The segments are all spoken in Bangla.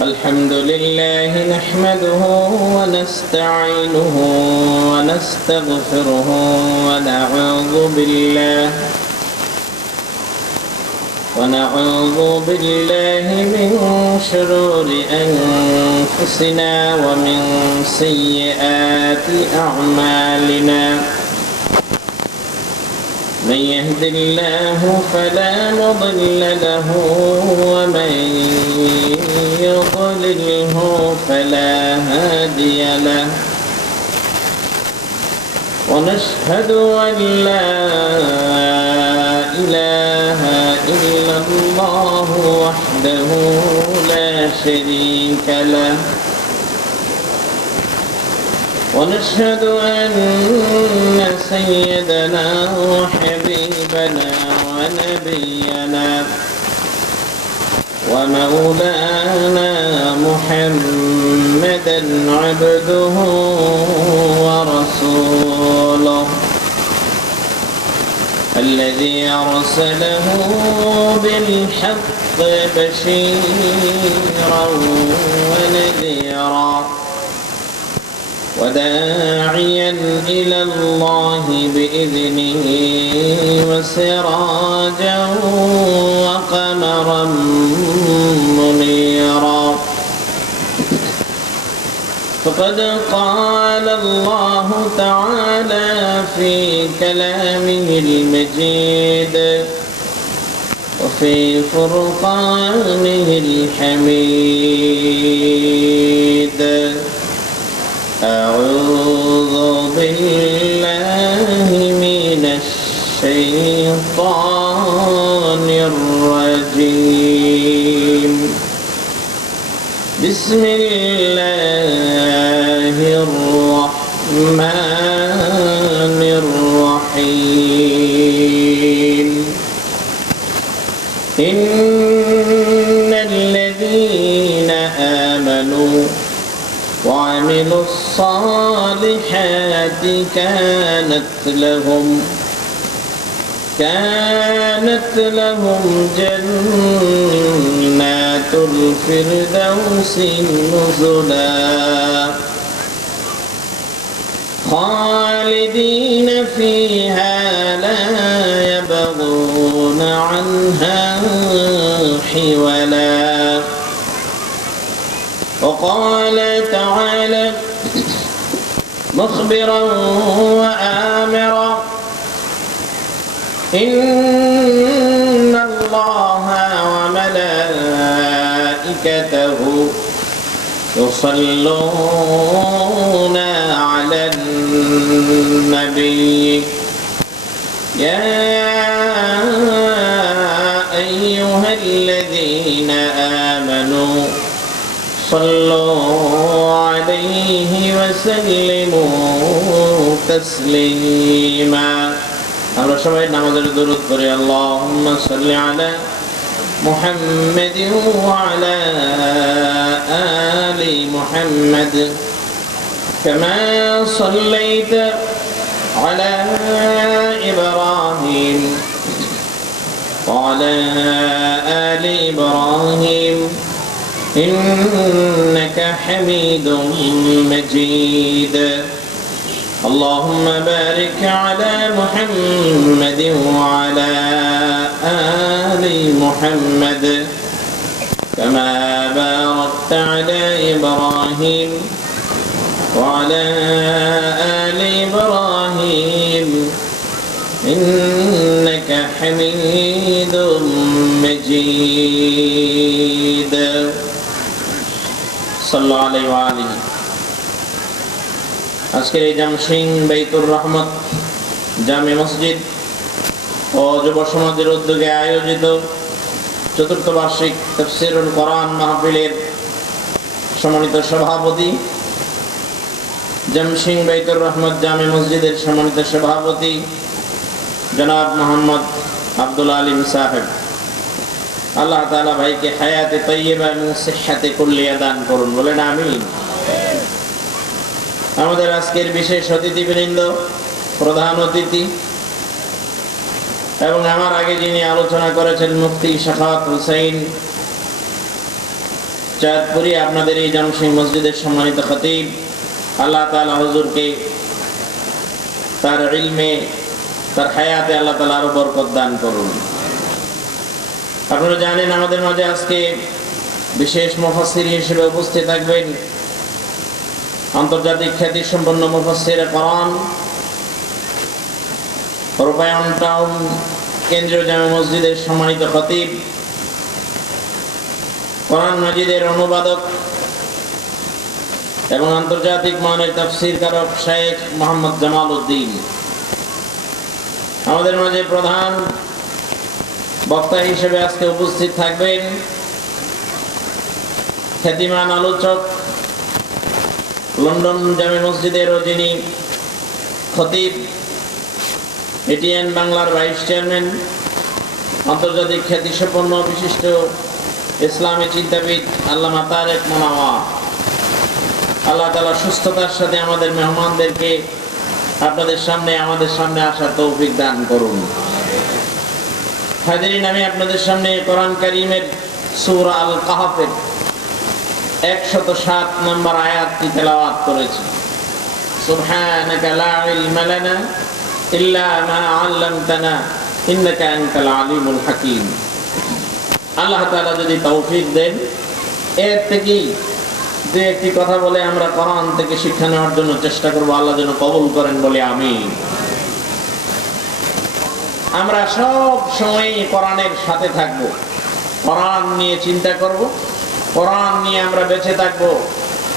الحمد لله نحمده ونستعينه ونستغفره ونعوذ بالله من شرور أنفسنا ومن سيئات أعمالنا. من يهد الله فلا مضل له ومن يضلله فلا هادي له. ونشهد أن لا إله إلا الله وحده لا شريك له. ونشهد أن سيدنا وحبيبنا ونبينا ومولانا محمدا عبده ورسوله الذي أرسله بالحق بشيرا ونذيرا وداعيا إلى الله بإذنه وسراجا وقمرا منيرا. فقد قال الله تعالى في كلامه المجيد وفي فرقانه الحميد: أعوذ بالله من الشيطان الرجيم. بسم الله الرحمن الرحيم. إن الذين آمنوا وعملوا الصالحات كانت لهم جنات الفردوس نزلا خالدين فيها لا يبغون عنها حولا. وقال تعالى مخبرا وآمرا: إن الله وملائكته يصلون على النبي يا أيها الذين آمنوا صلوا عليه وسلموا تسليما. আমরা সবাই নামাজের দুরূদ পড়ি: আল্লাহুম্মা সাল্লি আলা মুহাম্মাদিন ওয়া আলা আলি মুহাম্মাদ কামা সাল্লাইতা আলা ইব্রাহিম ওয়া আলা আলি ইব্রাহিম إنك حميد مجيد. اللهم بارك على محمد وعلى آل محمد كما باركت على إبراهيم وعلى آل إبراهيم إنك حميد مجيد. صلى الله عليه وآله. আজকের এই জামসিং বাইতুর রহমত জামে মসজিদ ও যুব সমাজের উদ্যোগে আয়োজিত চতুর্থ বার্ষিক তাফসীরুল কোরআন মাহফিলের সম্মানিত সভাপতি, জামসিং বাইতুর রহমত জামে মসজিদের সম্মানিত সভাপতি জনাব মোহাম্মদ আব্দুল আলিম সাহেব, আল্লাহ তাআলা ভাইকে হায়াতে তাইয়্যিবা এবং সিহহাতে কুল্লিয়া দান করুন, বলেন আমিন। আমাদের আজকের বিশেষ অতিথিবৃন্দ, প্রধান অতিথি এবং আমার আগে যিনি আলোচনা করেছেন মুফতি শাখাওয়াত হোসেন চাঁদপুরি আপনাদের এই জামসিং মসজিদের সম্মানিত খতিব, আল্লাহ তাআলা হুজুরকে তার ইলমে, তার হায়াতে আল্লাহ তাআলা আরো বরকত দান করুন। আপনারা জানেন আমাদের মাঝে আজকে বিশেষ মুফাসসির হিসেবে উপস্থিত থাকবেন আন্তর্জাতিক খ্যাতিসম্পন্ন মুফাসসির কোরআন, রূপায়ণ টাউন কেন্দ্রীয় জামে মসজিদের সম্মানিত খতিব, কোরআন মাজিদের অনুবাদক এবং আন্তর্জাতিক মানের তাফসীর কারক শেখ মোহাম্মদ জামাল উদ্দিন। আমাদের মাঝে প্রধান বক্তা হিসেবে আজকে উপস্থিত থাকবেন খ্যাতিমান আলোচক, লন্ডন জামে মসজিদেরও যিনি খতিব, এটিএন বাংলার ভাইস চেয়ারম্যান, আন্তর্জাতিক খ্যাতিসম্পন্ন বিশিষ্ট ইসলামী চিন্তাবিদ আল্লামা তারেক মোনাওয়ার। আল্লাহ তাআলা সুস্থতার সাথে আমাদের মেহমানদেরকে আমাদের সামনে আসার তৌফিক দান করুন। হাজিরিন, আমি আপনাদের সামনে কোরআন কারীমের সূরা আল কাহফের 107 নম্বর আয়াতটি তেলাওয়াত করেছি। সুবহানাকা লা ইলমা লানা ইল্লা মা আল্লামতানা ইন্নাকা আনতাল আলিমুল হাকীম। আল্লাহ তাআলা যদি তৌফিক দেন, এর থেকেই দু একটি কথা বলে আমরা কোরআন থেকে শিক্ষা নেওয়ার জন্য চেষ্টা করব। আল্লাহ যেন কবুল করেন, বলে আমিন। আমরা সব সময় কোরআনের সাথে থাকব, কোরআন নিয়ে চিন্তা করব, কোরআন নিয়ে আমরা বেঁচে থাকব,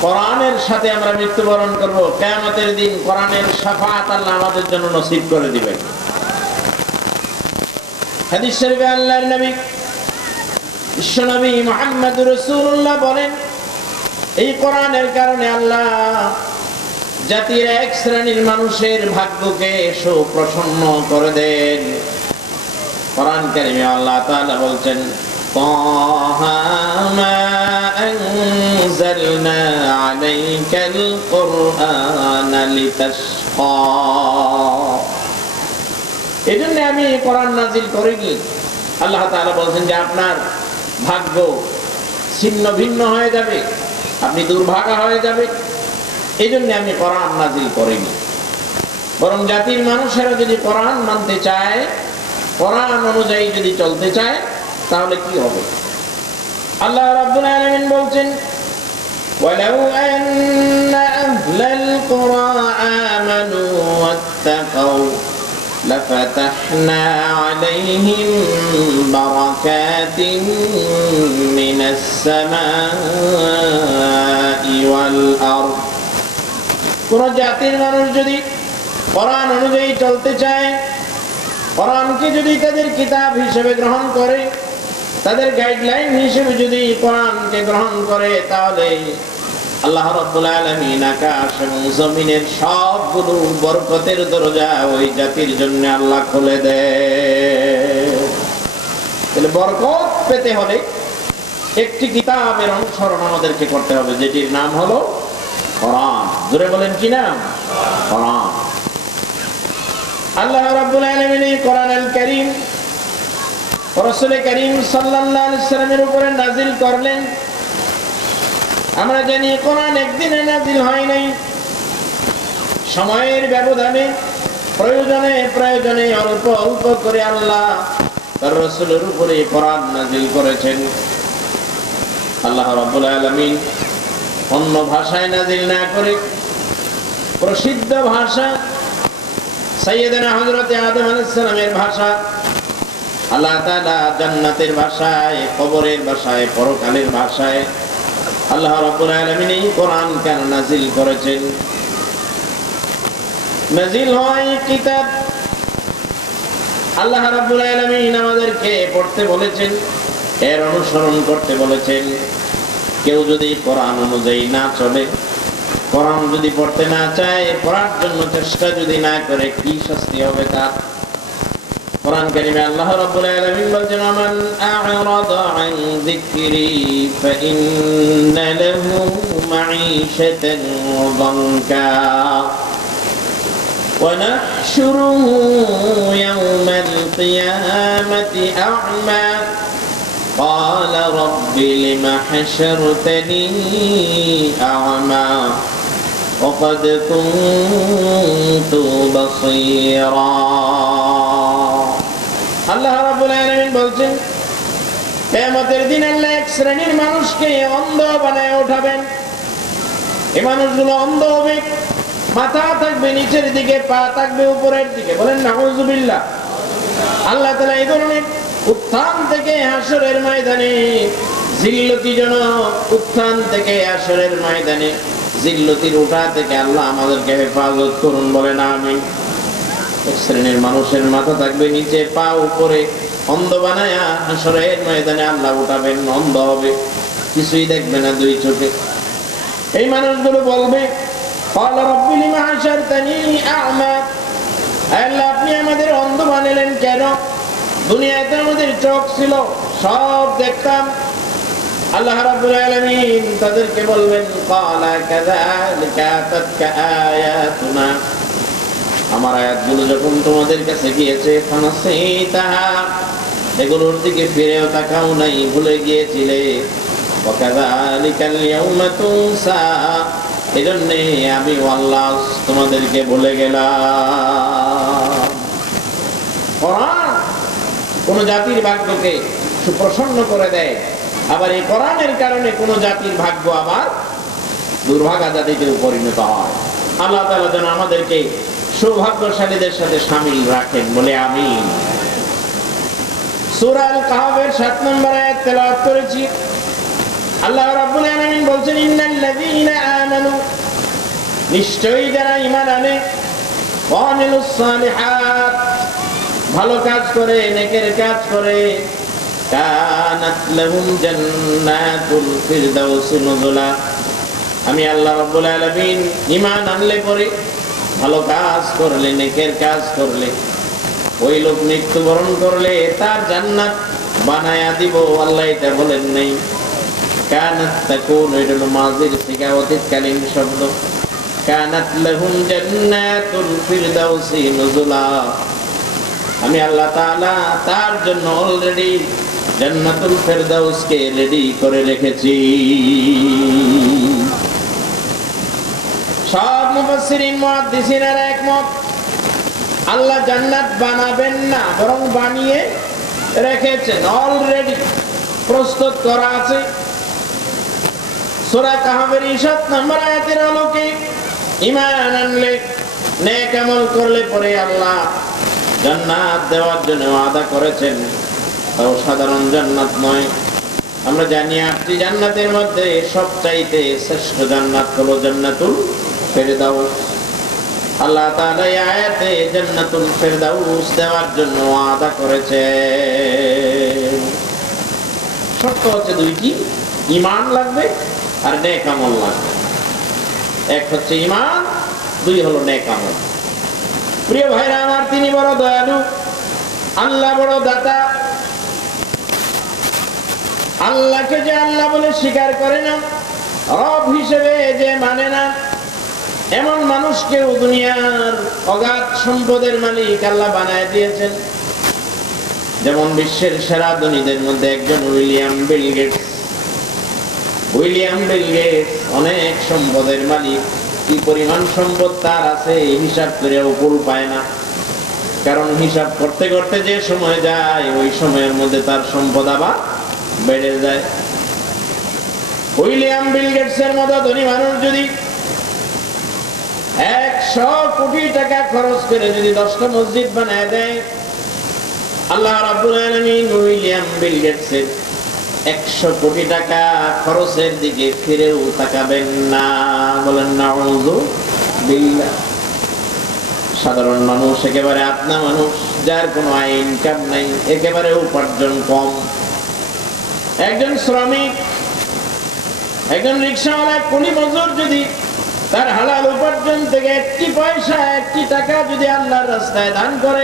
কোরআনের সাথে আমরা মৃত্যুবরণ করব। কিয়ামতের দিন কোরআনের শাফাআত আল্লাহ আমাদের জন্য নসিব করে দিবেন। হাদিস শরীফে আল্লাহর নবী বিশ্বনবী মুহাম্মদুর রাসূলুল্লাহ বলেন, এই কোরআনের কারণে আল্লাহ জাতির এক শ্রেণীর মানুষের ভাগ্যকে সুপ্রসন্ন করে দেন। কোরআন কারীমে আল্লাহ তাআলা বলছেন, তাহা মা আনজালনা আলাইকাল কুরআনা লিতাশকা। এজন্য আমি কোরআন নাজিল করিনি। আল্লাহ তাআলা বলছেন যে আপনার ভাগ্য ছিন্ন ভিন্ন হয়ে যাবে, আপনি দুর্ভাগা হয়ে যাবে, এই জন্য আমি কোরআন নাজিল করিনি। বরং জাতির মানুষেরা যদি কোরআন মানতে চায়, কোরআন অনুযায়ী যদি চলতে চায়, তাহলে কি হবে? আল্লাহ রাব্বুল আলামিন বলছেন, ওয়ালাউ আন্না আহলাল কুরা আমানু ওয়াত্তাকাউ লাফাতাহনা আলাইহিম বারাকাতিন মিনাস সামাই ওয়াল আরদ। কোন জাতির মানুষ যদি কোরআন অনুযায়ী চলতে চায়, কোরআনকে যদি তাদের কিতাব হিসেবে গ্রহণ করে, তাদের গাইডলাইন হিসেবে যদি কোরআনকে গ্রহণ করে, তাহলে আল্লাহ রাব্বুল আলামিন আকাশ এবং জমিনের সবগুলো বরকতের দরজা ওই জাতির জন্য আল্লাহ খুলে দেয়। তাহলে বরকত পেতে হলে একটি কিতাবের অনুসরণ আমাদেরকে করতে হবে, যেটির নাম হলো কোরআন। জোরে বলেন কি নাম? কোরআন। আল্লাহ রাব্বুল আলামিন এই কোরআনুল কারীম রাসূল করিম সাল্লাল্লাহু আলাইহি ওয়াসাল্লামের উপরে নাযিল করলেন। আমরা জানি কোরআন একদিনে নাযিল হয় নাই, সময়ের ব্যবধানে প্রয়োজনে অল্প অল্প করে আল্লাহ তার রাসূলের উপরে কোরআন নাযিল করেছেন। আল্লাহ রাব্বুল আলামিন অন্য ভাষায় নাযিল না করে প্রসিদ্ধ ভাষা সাইয়েদনা হযরত আদম আলাইহিস সালামের ভাষা, আল্লাহ তাআলা জান্নাতের ভাষায়, কবরের ভাষায়, পরকালের ভাষায় আল্লাহ রাব্বুল আলামিন এই কোরআন কেন নাযিল করেছেন? নাযিল হয় কিতাব আল্লাহ রাব্বুল আলামিন আমাদেরকে পড়তে বলেছেন, এর অনুসরণ করতে বলেছেন। কেউ যদি কোরআন অনুযায়ী না চলে, কোরআন যদি পড়তে না চায়, পড়ার জন্য চেষ্টা যদি না করে, কি শাস্তি হবে তার? কোরআন কারীমে আল্লাহ রাব্বুল আলামিন বলেন, মান আ'রাদা আন যিকরি ফাইন্না লাহু মাঈশাতান দানকা ওয়া নাহশুরুহু ইয়াওমাল কিয়ামাতি আ'মা قال رب لم حشرتني أعمى وقد كنت بصيرا আল্লাহ রাব্বুল আলামিন বলছেন কিয়ামতের দিন আল্লাহ এক শ্রেণীর মানুষকে অন্ধ বানায় উঠাবেন। এই মানুষগুলো অন্ধ হবে, মাথা থাকবে নিচের দিকে, পা থাকবে উপরের দিকে। বলেন নাউযুবিল্লাহ। আল্লাহ তাআলা এই ধরনের উত্থান থেকে হাসরের ময়দানে জিল্লতিজনক উত্থান থেকে হাসরের ময়দানে জিল্লতির উঠা থেকে আল্লাহ আমাদেরকে হেফাজত করুন। বলেন আমিন। এক শ্রেণীর মানুষের মাথা থাকবে নিচে, পা উপরে, অন্ধ বানায়া হাসরের ময়দানে আল্লাহ উঠাবেন। অন্ধ হবে, কিছুই দেখবে না দুই চোখে। এই মানুষগুলো বলবে قال رب لم حشرتني أعمى, আল্লাহ আপনি আমাদের অন্ধ বানালেন কেন? দুনিয়াতে আমাদের চোখ ছিল, সব দেখতাম। আল্লাহ রাব্বুল আলামিন তাদেরকে বলবেন قال كذلك أتتك آياتنا, আমার আয়াতগুলো যখন তোমাদের কাছে গিয়েছে ফানাসিতাহা, এগুলোর দিকে ফিরেও তাকাও নাই, ভুলে গিয়েছিলে। ওয়াকাযালিকাল ইয়াউমা তুনসা, এজন্য আমি আল্লাহ তোমাদেরকে ভুলে গেলাম। কোরআন কোন জাতির ভাগ্যকে সুপ্রসন্ন করে দেয়, আবার এই কোরআনের কারণে কোন জাতির ভাগ্য আবার দুর্ভাগা জাতিতে পরিণত হয়। আল্লাহ তাআলা যেন আমাদেরকে সৌভাগ্যশালীদের সাথে শামিল রাখেন। বলে আমিন। সূরা আল কাহফের 7 নম্বর আয়াত তেলাওয়াত করেছি। আল্লাহ রাব্বুল আলামিন বলছেন ইন্নাল্লাযীনা আমানু, নিশ্চয়ই যারা ঈমান আনে, ওয়া আমিলুস সালিহাত, ভালো কাজ করে, নেকের কাজ করে, কানাত লাহুম জান্নাতুল ফিরদাউস নুজুলা, আমি আল্লাহ রাব্বুল আলামিন ঈমান আনলে পরে, ভালো কাজ করলে, নেকের কাজ করলে, ওই লোক মৃত্যুবরণ করলে তার জান্নাত বানায়া দিব। আল্লাহ এটা বলেন নাই। কানাত তাকুন, এটা হলো মাজির থেকে অতীতকালীন শব্দ। কানাত লাহুম জান্নাতুল ফিরদাউসি নুজুলা, আমি আল্লাহ তাআলা তার জন্য অলরেডি জান্নাতুল ফিরদাউসকে রেডি করে রেখেছি। সব মুফাসসিরিন মুহাদ্দিসিনেরা একমত, আল্লাহ জান্নাত বানাবেন না, বরং বানিয়ে রেখেছেন, অলরেডি প্রস্তুত করা আছে। সূরা কাহফের 7 নম্বর আয়াতের আলোকে ঈমান আনলে, নেক আমল করলে পরে আল্লাহ জান্নাত দেওয়ার জন্য ওয়াদা করেছেন। তাও সাধারণ জান্নাত নয়। আমরা জানি 8টি জান্নাতের মধ্যে সবচাইতে শ্রেষ্ঠ জান্নাত হলো জান্নাতুল ফেরদাউস। আল্লাহ তাআলা এই আয়াতে জান্নাতুল ফেরদাউস দেওয়ার জন্য ওয়াদা করেছেন। শর্ত হচ্ছে দুইটি, ঈমান লাগবে আর নেক আমল লাগবে। এক হচ্ছে ঈমান, দুই হলো নেক আমল। প্রিয় ভাইরা আমার, তিনি বড় দয়ালু, আল্লাহ বড় দাতা। আল্লাহকে যে আল্লাহ বলে স্বীকার করে না, রব হিসেবে যে মানে না, এমন মানুষকেও দুনিয়ার অগাধ সম্পদের মালিক আল্লাহ বানায় দিয়েছেন। যেমন বিশ্বের সেরা ধনীদের মধ্যে একজন William Bill Gates. William Bill Gates অনেক সম্পদের মালিক। কি পরিমাণ সম্পদ তার আছে হিসাব করেও কুল পায় না। কারণ হিসাব করতে করতে যে সময় যায়, ওই সময়ের মধ্যে তার সম্পদ আবার বেড়ে যায়। উইলিয়াম বিল গেটসের মতো ধনী মানুষ যদি 100 কোটি টাকা খরচ করে যদি 10টা মসজিদ বানায় দেয়, আল্লাহ রাব্বুল আলামিন উইলিয়াম বিল গেটসের 100 কোটি টাকা খরচের দিকে ফিরেও তাকাবেন না। বলেন নাউযুবিল্লাহ। সাধারণ মানুষ, একেবারে আপনা মানুষ, যার কোনো আয় ইনকাম নাই, একেবারে উপার্জন কম, একজন শ্রমিক, একজন রিকশাওয়ালা, কুলি মজুর যদি তার হালাল উপার্জন থেকে 1টি পয়সা, 1টি টাকা যদি আল্লাহর রাস্তায় দান করে,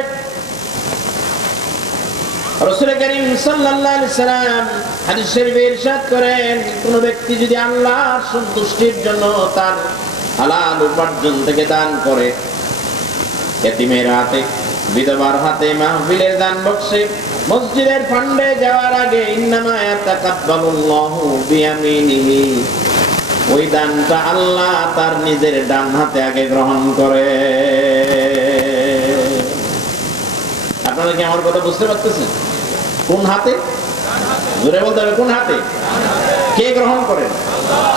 রাসূল করিম সাল্লাল্লাহু আলাইহি সাল্লাম হাদিস শরীফে ইরশাদ করেন, কোন ব্যক্তি যদি আল্লাহর সন্তুষ্টির জন্য তার হালাল উপার্জন থেকে দান করে, এতিমের হাতে, বিধবার হাতে, মাহফিলের দান বক্সে, মসজিদের ফান্ডে যাওয়ার আগে ইন্নামা ইয়াতাকাব্বালুল্লাহু বিয়ামিনিহি, ওই দানটা আল্লাহ তার নিজের ডান হাতে আগে গ্রহণ করে। আপনারা কি আমার কথা বুঝতে পারতেছেন? কোন হাতে? জোরে বলতে হবে, কোন হাতে? কে গ্রহণ করেন?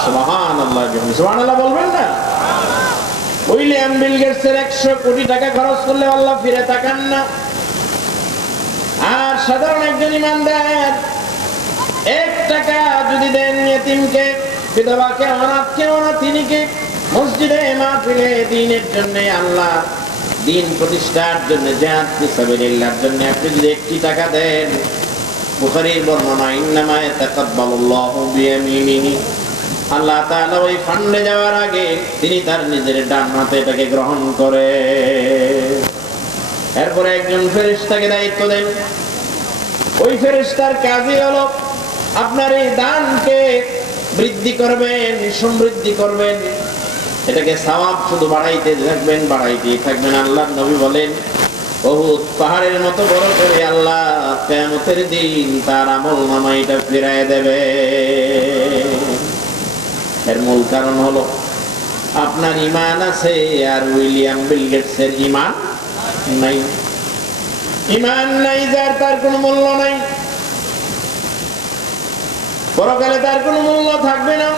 সুবহানাল্লাহ। সুবহানাল্লাহ বলবেন না? উইলিয়াম বিল গেটসের 100 কোটি টাকা খরচ করলে আল্লাহ ফিরে তাকান না। আর সাধারণ একজন ইমানদার 1 টাকা যদি দেন ইয়েতিমকে, বিধবাকে, অনাথকে, অনাথিনীকে, মসজিদে মাহফিলে দ্বীনের জন্য, আল্লাহ দ্বীন প্রতিষ্ঠার জন্য, জিহাদ ফি সাবিলিল্লাহর জন্য আপনি যদি 1 টাকা দেন, বুখারীর বর্ণনা, ইন্নামা ইয়াতাকাব্বালুল্লাহু বিয়ামিনিহি, আল্লাহ তাআলা ওই ফান্ডে যাওয়ার আগে তিনি তার নিজের ডান হাতে এটাকে গ্রহণ করে। এরপরে একজন ফেরেশতাকে দায়িত্ব দেন। ওই ফেরেশতার কাজই হলো আপনার এই দানকে বৃদ্ধি করবেন, সমৃদ্ধি করবেন, এটাকে সওয়াব শুধু বাড়াইতে থাকবেন, বাড়াইতেই থাকবেন। আল্লাহর নবী বলেন, উহুদ পাহাড়ের মতো বড় করে আল্লাহ কিয়ামতের দিন তার আমলনামা এটা ফিরায় দেবে। এর মূল কারণ হলো আপনার ঈমান আছে আর উইলিয়াম বিল গেটসের ঈমান নাই। ঈমান নাই যার, তার কোনো মূল্য নাই, পরকালে তার কোনো মূল্য থাকবে না।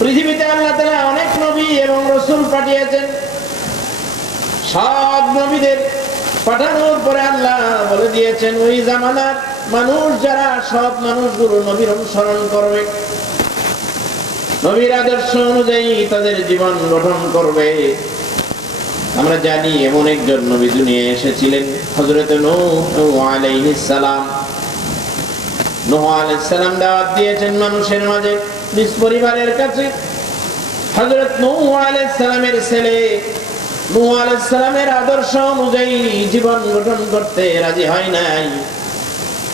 পৃথিবীতে আল্লাহ তাআলা অনেক নবী এবং রাসূল পাঠিয়েছেন। সব নবীদের পাঠানোর পরে আল্লাহ বলে দিয়েছেন, ওই জামানার মানুষ যারা, সব মানুষগুলো নবীর অনুসরণ করবে, নবীর আদর্শ অনুযায়ী তাদের জীবন গঠন করবে। আমরা জানি এমন একজন নবী দুনিয়ায় এসেছিলেন, হযরত নূহ আলাইহিস সালাম। নূহ আলাইহিস সালাম দাওয়াত দিয়েছেন মানুষের মাঝে, নিজ পরিবারের কাছে। হযরত নূহ আলাইহিস সালামের ছেলে নূহ আলাইহিস সালামের আদর্শ অনুযায়ী জীবন গঠন করতে রাজি হয় নাই।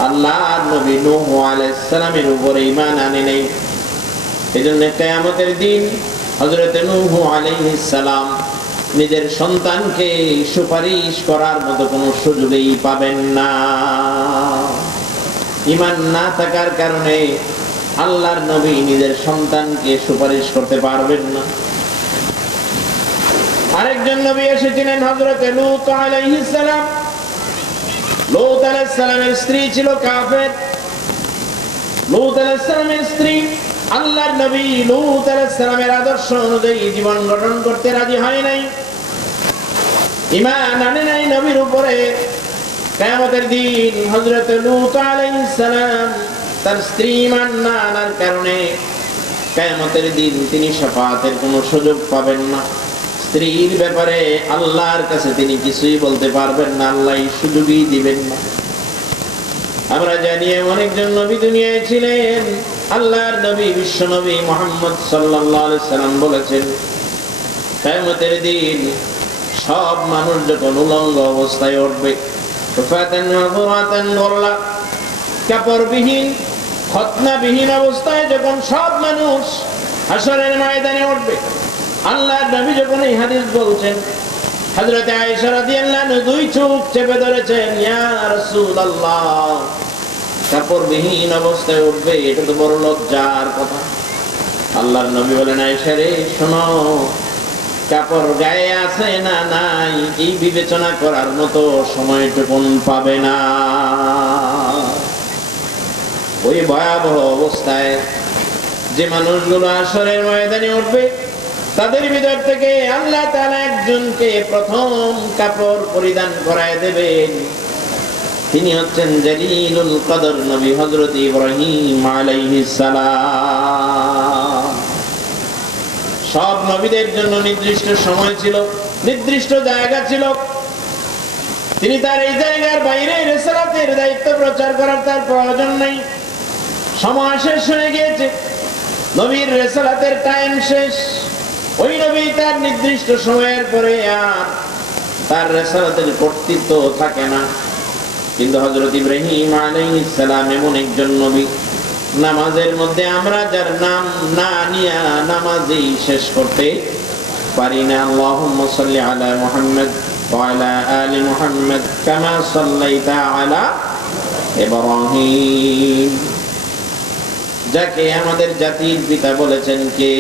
আল্লাহর নবী নূহ আলাইহিস সালামের উপরে ঈমান আনে নাই। এজন্য কিয়ামতের দিন হযরত নূহ আলাইহিস সালাম নিজের সন্তানকে সুপারিশ করার মতো কোনো সুযোগই পাবেন না। ঈমান না থাকার কারণে আল্লাহর নবী নিজের সন্তানকে সুপারিশ করতে পারবেন না। আরেকজন নবী এসেছিলেন, হযরত লূত আলাইহিস সালাম। লূত আলাইহিস সালামের স্ত্রী ছিল কাফের। লূত আলাইহিস সালামের স্ত্রী আল্লাহর নবী লূত আলাইহিস সালামের আদর্শ অনুযায়ী জীবন গঠন করতে রাজি হয় নাই, ঈমান আনে নাই নবীর উপরে। কিয়ামতের দিন হযরত লূত আলাইহিস সালাম তার স্ত্রী ঈমান না আনার কারণে কিয়ামতের দিন তিনি শাফাআতের কোনো সুযোগ পাবেন না। স্ত্রীর ব্যাপারে আল্লাহর কাছে তিনি কিছুই বলতে পারবেন না, আল্লাহ সুযোগই দিবেন না। আমরা জানি এমন একজন নবী দুনিয়ায় ছিলেন, আল্লাহর নবী বিশ্ব নবী মুহাম্মদ সাল্লাল্লাহু আলাইহি সাল্লাম বলেছেন, কিয়ামতের দিন সব মানুষ যখন উলঙ্গ অবস্থায় উঠবে, ফাতান ওয়াফরাতান গরলা, কাপড়বিহীন, খতনাবিহীন অবস্থায় যখন সব মানুষ হাশরের ময়দানে উঠবে, আল্লাহর নবী যখন এই হাদিস বলছেন, হযরত আয়েশা রাদিয়াল্লাহু আনহা 2 চোখ চেপে ধরেছেন, ইয়া রাসূলুল্লাহ, কাপড়বিহীন অবস্থায় উঠবে, এটা তো বড় লজ্জার কথা। আল্লাহর নবী বলেন, আয়েশা রে শোনো, কাপড় গায়ে আছে না নাই এই বিবেচনা করার মতো সময়টুকুন পাবে না। ওই ভয়াবহ অবস্থায় যে মানুষগুলো হাশরের ময়দানে উঠবে, তাদের ভিতর থেকে আল্লাহ তাআলা একজনকে প্রথম কাপড় পরিধান করায় দেবেন। তিনি হচ্ছেন জলিলুল কদর নবী হযরত ইব্রাহিম আলাইহিস সালাম। সব নবীদের জন্য নির্দিষ্ট সময় ছিল, নির্দিষ্ট জায়গা ছিল। তিনি তার এই জায়গার বাইরে রিসালাতের দায়িত্ব প্রচার করার তার প্রয়োজন নেই। সময় শেষ হয়ে গিয়েছে, নবীর রিসালাতের টাইম শেষ। ওই নবী তার নির্দিষ্ট সময়ের পরে আর তার রিসালাতের কর্তৃত্ব থাকে না। কিন্তু হযরত ইব্রাহিম আলাইহিস সালাম এমন একজন নবী, নামাজের মধ্যে আমরা যার নাম না নিয়ে নামাজই শেষ করতে পারি না। আল্লাহুম্মা সাল্লি আলা মুহাম্মাদ ওয়া আলা আলি মুহাম্মাদ কামা সাল্লাইতা আলা ইব্রাহিম, যাকে আমাদের জাতির পিতা বলেছেন কে?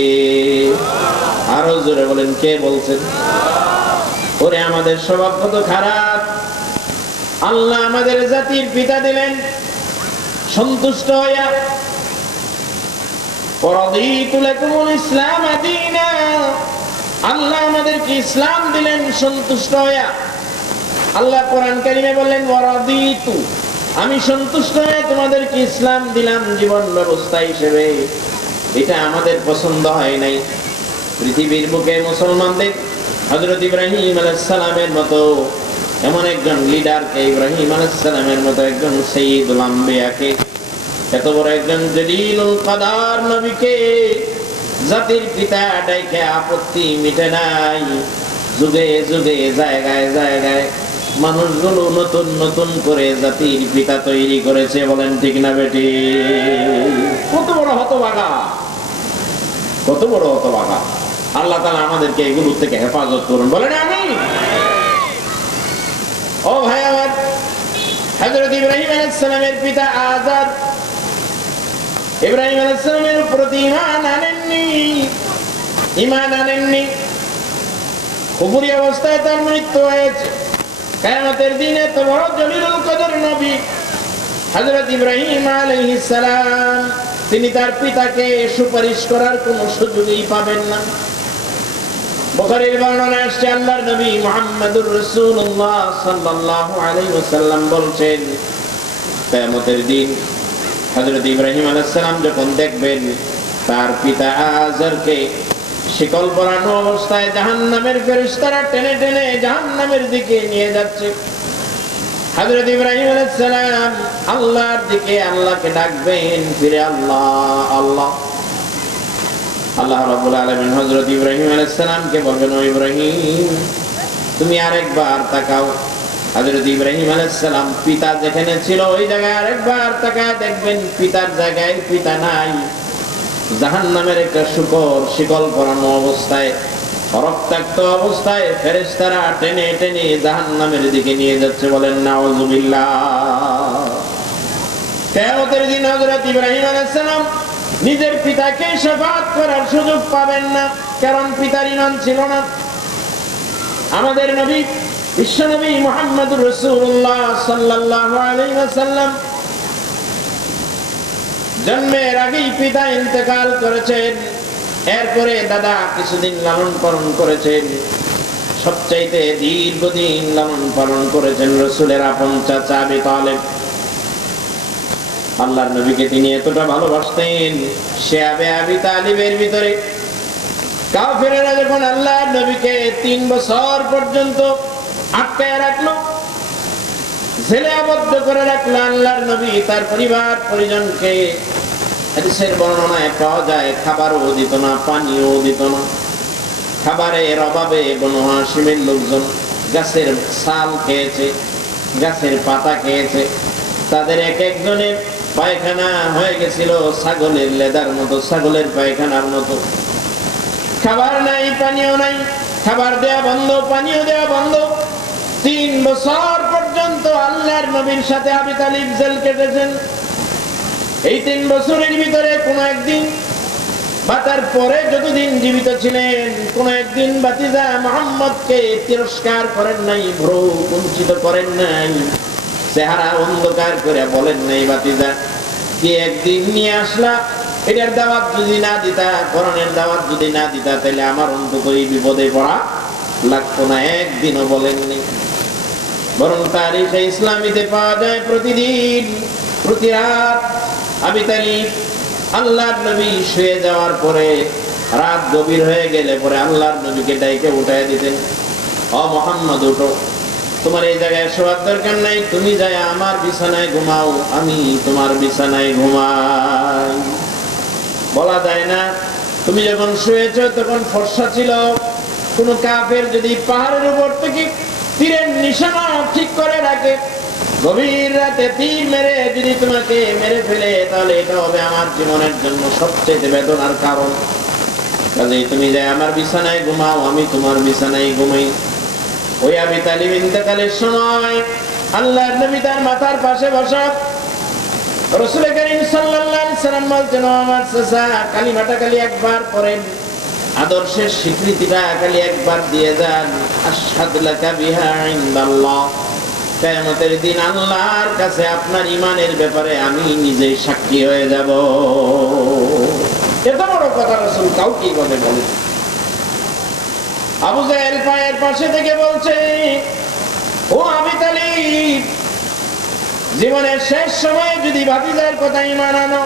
আরো জোরে বলেন, কে বলছেন? ওরে আমাদের স্বভাব কত খারাপ! আল্লাহ আমাদের জাতির পিতা দিলেন সন্তুষ্ট হইয়া, ওয়ারাদিতু লাকুমুল ইসলাম দীনা, আল্লাহ আমাদেরকে ইসলাম দিলেন সন্তুষ্ট হইয়া। আল্লাহ কোরআন কারিমে বললেন ওয়ারাদিতু, আমি সন্তুষ্ট হয়ে তোমাদেরকে ইসলাম দিলাম জীবন ব্যবস্থা হিসেবে। এটা আমাদের পছন্দ হয় নাই। পৃথিবীর বুকে মুসলমানদের হযরত ইব্রাহিম আলাইহিস সালামের মতো এমন একজন লিডারকে, ইব্রাহিম আলাইহিস সালামের মতো একজন সাইয়্যিদুল আম্বিয়াকে, এত বড় একজন জলিলুল কদর নবীকে জাতির পিতা ডাইকে আপত্তি মিটে নাই। যুগে যুগে জায়গায় জায়গায় মানুষগুলো নতুন নতুন করে জাতির পিতা তৈরি করেছে। বলেন ঠিক না বেটি? কত বড় হতভাগা, কত বড় হতভাগা! আল্লাহ তাআলা আমাদেরকে এগুলো থেকে হেফাজত করুন। বলেন আমিন। ও ভাই আমার, হযরত ইব্রাহিম আলাইহিস সালামের পিতা আযার ইব্রাহিম আলাইহিস সালামের প্রতি ঈমান আনেননি। কুফরি অবস্থায় তার মৃত্যু হয়েছে। কিয়ামতের দিনে এত বড় জলিলুল কদর নবী হযরত ইব্রাহিম আলাইহিস সালাম, তিনি তার পিতাকে সুপারিশ করার কোনো সুযোগই পাবেন না। বুখারীর বর্ণনায় আসছে, আল্লাহর নবী মুহাম্মদুর রাসূলুল্লাহ সাল্লাল্লাহু আলাইহি ওয়াসাল্লাম বলছেন, কিয়ামতের দিন হযরত ইব্রাহিম আলাইহিস সালাম যখন দেখবেন তার পিতা আযারকে শিকল পরানো অবস্থায় জাহান্নামের ফেরেশতারা টেনে টেনে জাহান্নামের দিকে নিয়ে যাচ্ছে, হযরত ইব্রাহিম আলাইহিস সালাম আল্লাহর দিকে, আল্লাহকে ডাকবেন, ফিরে আল্লাহ আল্লাহ। আল্লাহ রাব্বুল আলামিন হযরত ইব্রাহিম আলাইহিস সালামকে বলবেন, ও ইব্রাহিম, তুমি আরেকবার তাকাও। হযরত ইব্রাহিম আলাইহিস সালাম পিতা যেখানে ছিল ওই জায়গায় আরেকবার তাকায় দেখবেন পিতার জায়গায় পিতা নাই। জাহান্নামের একটা শিকল পরানো অবস্থায়, রক্তাক্ত অবস্থায় ফেরেশতারা টেনে টেনে জাহান্নামের দিকে নিয়ে যাচ্ছে। বলেন নাউযুবিল্লাহ। কিয়ামতের দিন হযরত ইব্রাহিম আলাইহিস সালাম নিজের পিতাকে শাফাআত করার সুযোগ পাবেন না, কারণ পিতার ঈমান ছিল না। আমাদের নবী বিশ্বনবী মুহাম্মদুর রাসূলুল্লাহ সাল্লাল্লাহু আলাইহি ওয়াসাল্লাম জন্মের আগেই পিতা ইন্তেকাল করেছেন। এরপরে দাদা কিছুদিন লালন পালন করেছেন। সবচাইতে দীর্ঘদিন লালন পালন করেছেন রাসূলের আপন চাচা আবু তালেব। আল্লাহর নবীকে তিনি এতটা ভালোবাসতেন, সে আবু তালেবের ভিতরে কাফেররা যখন আল্লাহর নবীকে 3 বছর পর্যন্ত আটকায় রাখলো, জেলে আবদ্ধ করে রাখলো, আল্লাহর নবী তার পরিবার পরিজনকে, হাদিসের বর্ণনায় পাওয়া যায়, খাবারও দিত না, পানিও দিত না। খাবারের অভাবে বনু হাশিমের লোকজন গাছের ছাল খেয়েছে, গাছের পাতা খেয়েছে। তাদের এক একজনের পায়খানা হয়ে গেছিল ছাগলের লেদার মতো, ছাগলের পায়খানার মতো। খাবার নাই, পানিও নাই, খাবার দেয়া বন্ধ, পানিও দেয়া বন্ধ। 3 বছর পর্যন্ত আল্লাহর নবীর সাথে আবু তালিব জেল কেটেছেন। এই 3 বছরের ভিতরে কোন একদিন বা তার পরে যতদিন জীবিত ছিলেন, কোন একদিন ভাতিজা মুহাম্মদকে তিরস্কার করেন নাই, ভ্রু কুঞ্চিত করেন নাই, চেহারা অন্ধকার করে বলেন নাই, ভাতিজা কি একদিন নিয়ে আসলা, এটার দাওয়াত যদি না দিতা, কোরআনের দাওয়াত যদি না দিতা, তাহলে আমার অন্তত এই বিপদে পড়া লাগতো না। একদিনও বলেননি। বরং তারিখে ইসলামীতে পাওয়া যায় প্রতিদিন প্রতি রাত আবু তালিব আল্লাহর নবী শুয়ে যাওয়ার পরে, রাত গভীর হয়ে গেলে পরে আল্লাহর নবীকে ডাইকে উঠায় দিতেন, ও মুহাম্মদ উঠো, তোমার এই জায়গায় শোয়ার দরকার নাই, তুমি যায় আমার বিছানায় ঘুমাও, আমি তোমার বিছানায় ঘুমাই। বলা যায় না তুমি যখন শুয়েছো তখন ফর্সা ছিল। কোন কাফের যদি পাহাড়ের উপর থেকে তীরের নিশানা ঠিক করে রাখে, গভীর রাতে তীর মেরে যদি তোমাকে মেরে ফেলে, তাহলে এটা হবে আমার জীবনের জন্য সবচেয়ে বেদনার কারণ। কাজেই তুমি যায় আমার বিছানায় ঘুমাও, আমি তোমার বিছানায় ঘুমাই। ওই আবু তালিব ইন্তেকালের সময় আল্লাহর নবী তার মাথার পাশে বসা রাসূল করিম সাল্লাল্লাহু আলাইহি সাল্লাম বলতেন, আমার চাচা কালিমাটা খালি একবার পড়েন, আদর্শের স্বীকৃতিটা খালি একবার দিয়ে যান, আশহাদু লাকা বিহা ইনদাল্লাহ, কিয়ামতের দিন আল্লাহর কাছে আপনার ঈমানের ব্যাপারে আমি নিজেই সাক্ষী হয়ে যাব। এত বড় কথা রাসূল কাউকে এইভাবে বলেন। আবু জাহেল পায়ের পাশে থেকে বলছে, ও আবু তালিব, জীবনের শেষ সময়ে যদি ভাতিজার কথা ঈমান আনো,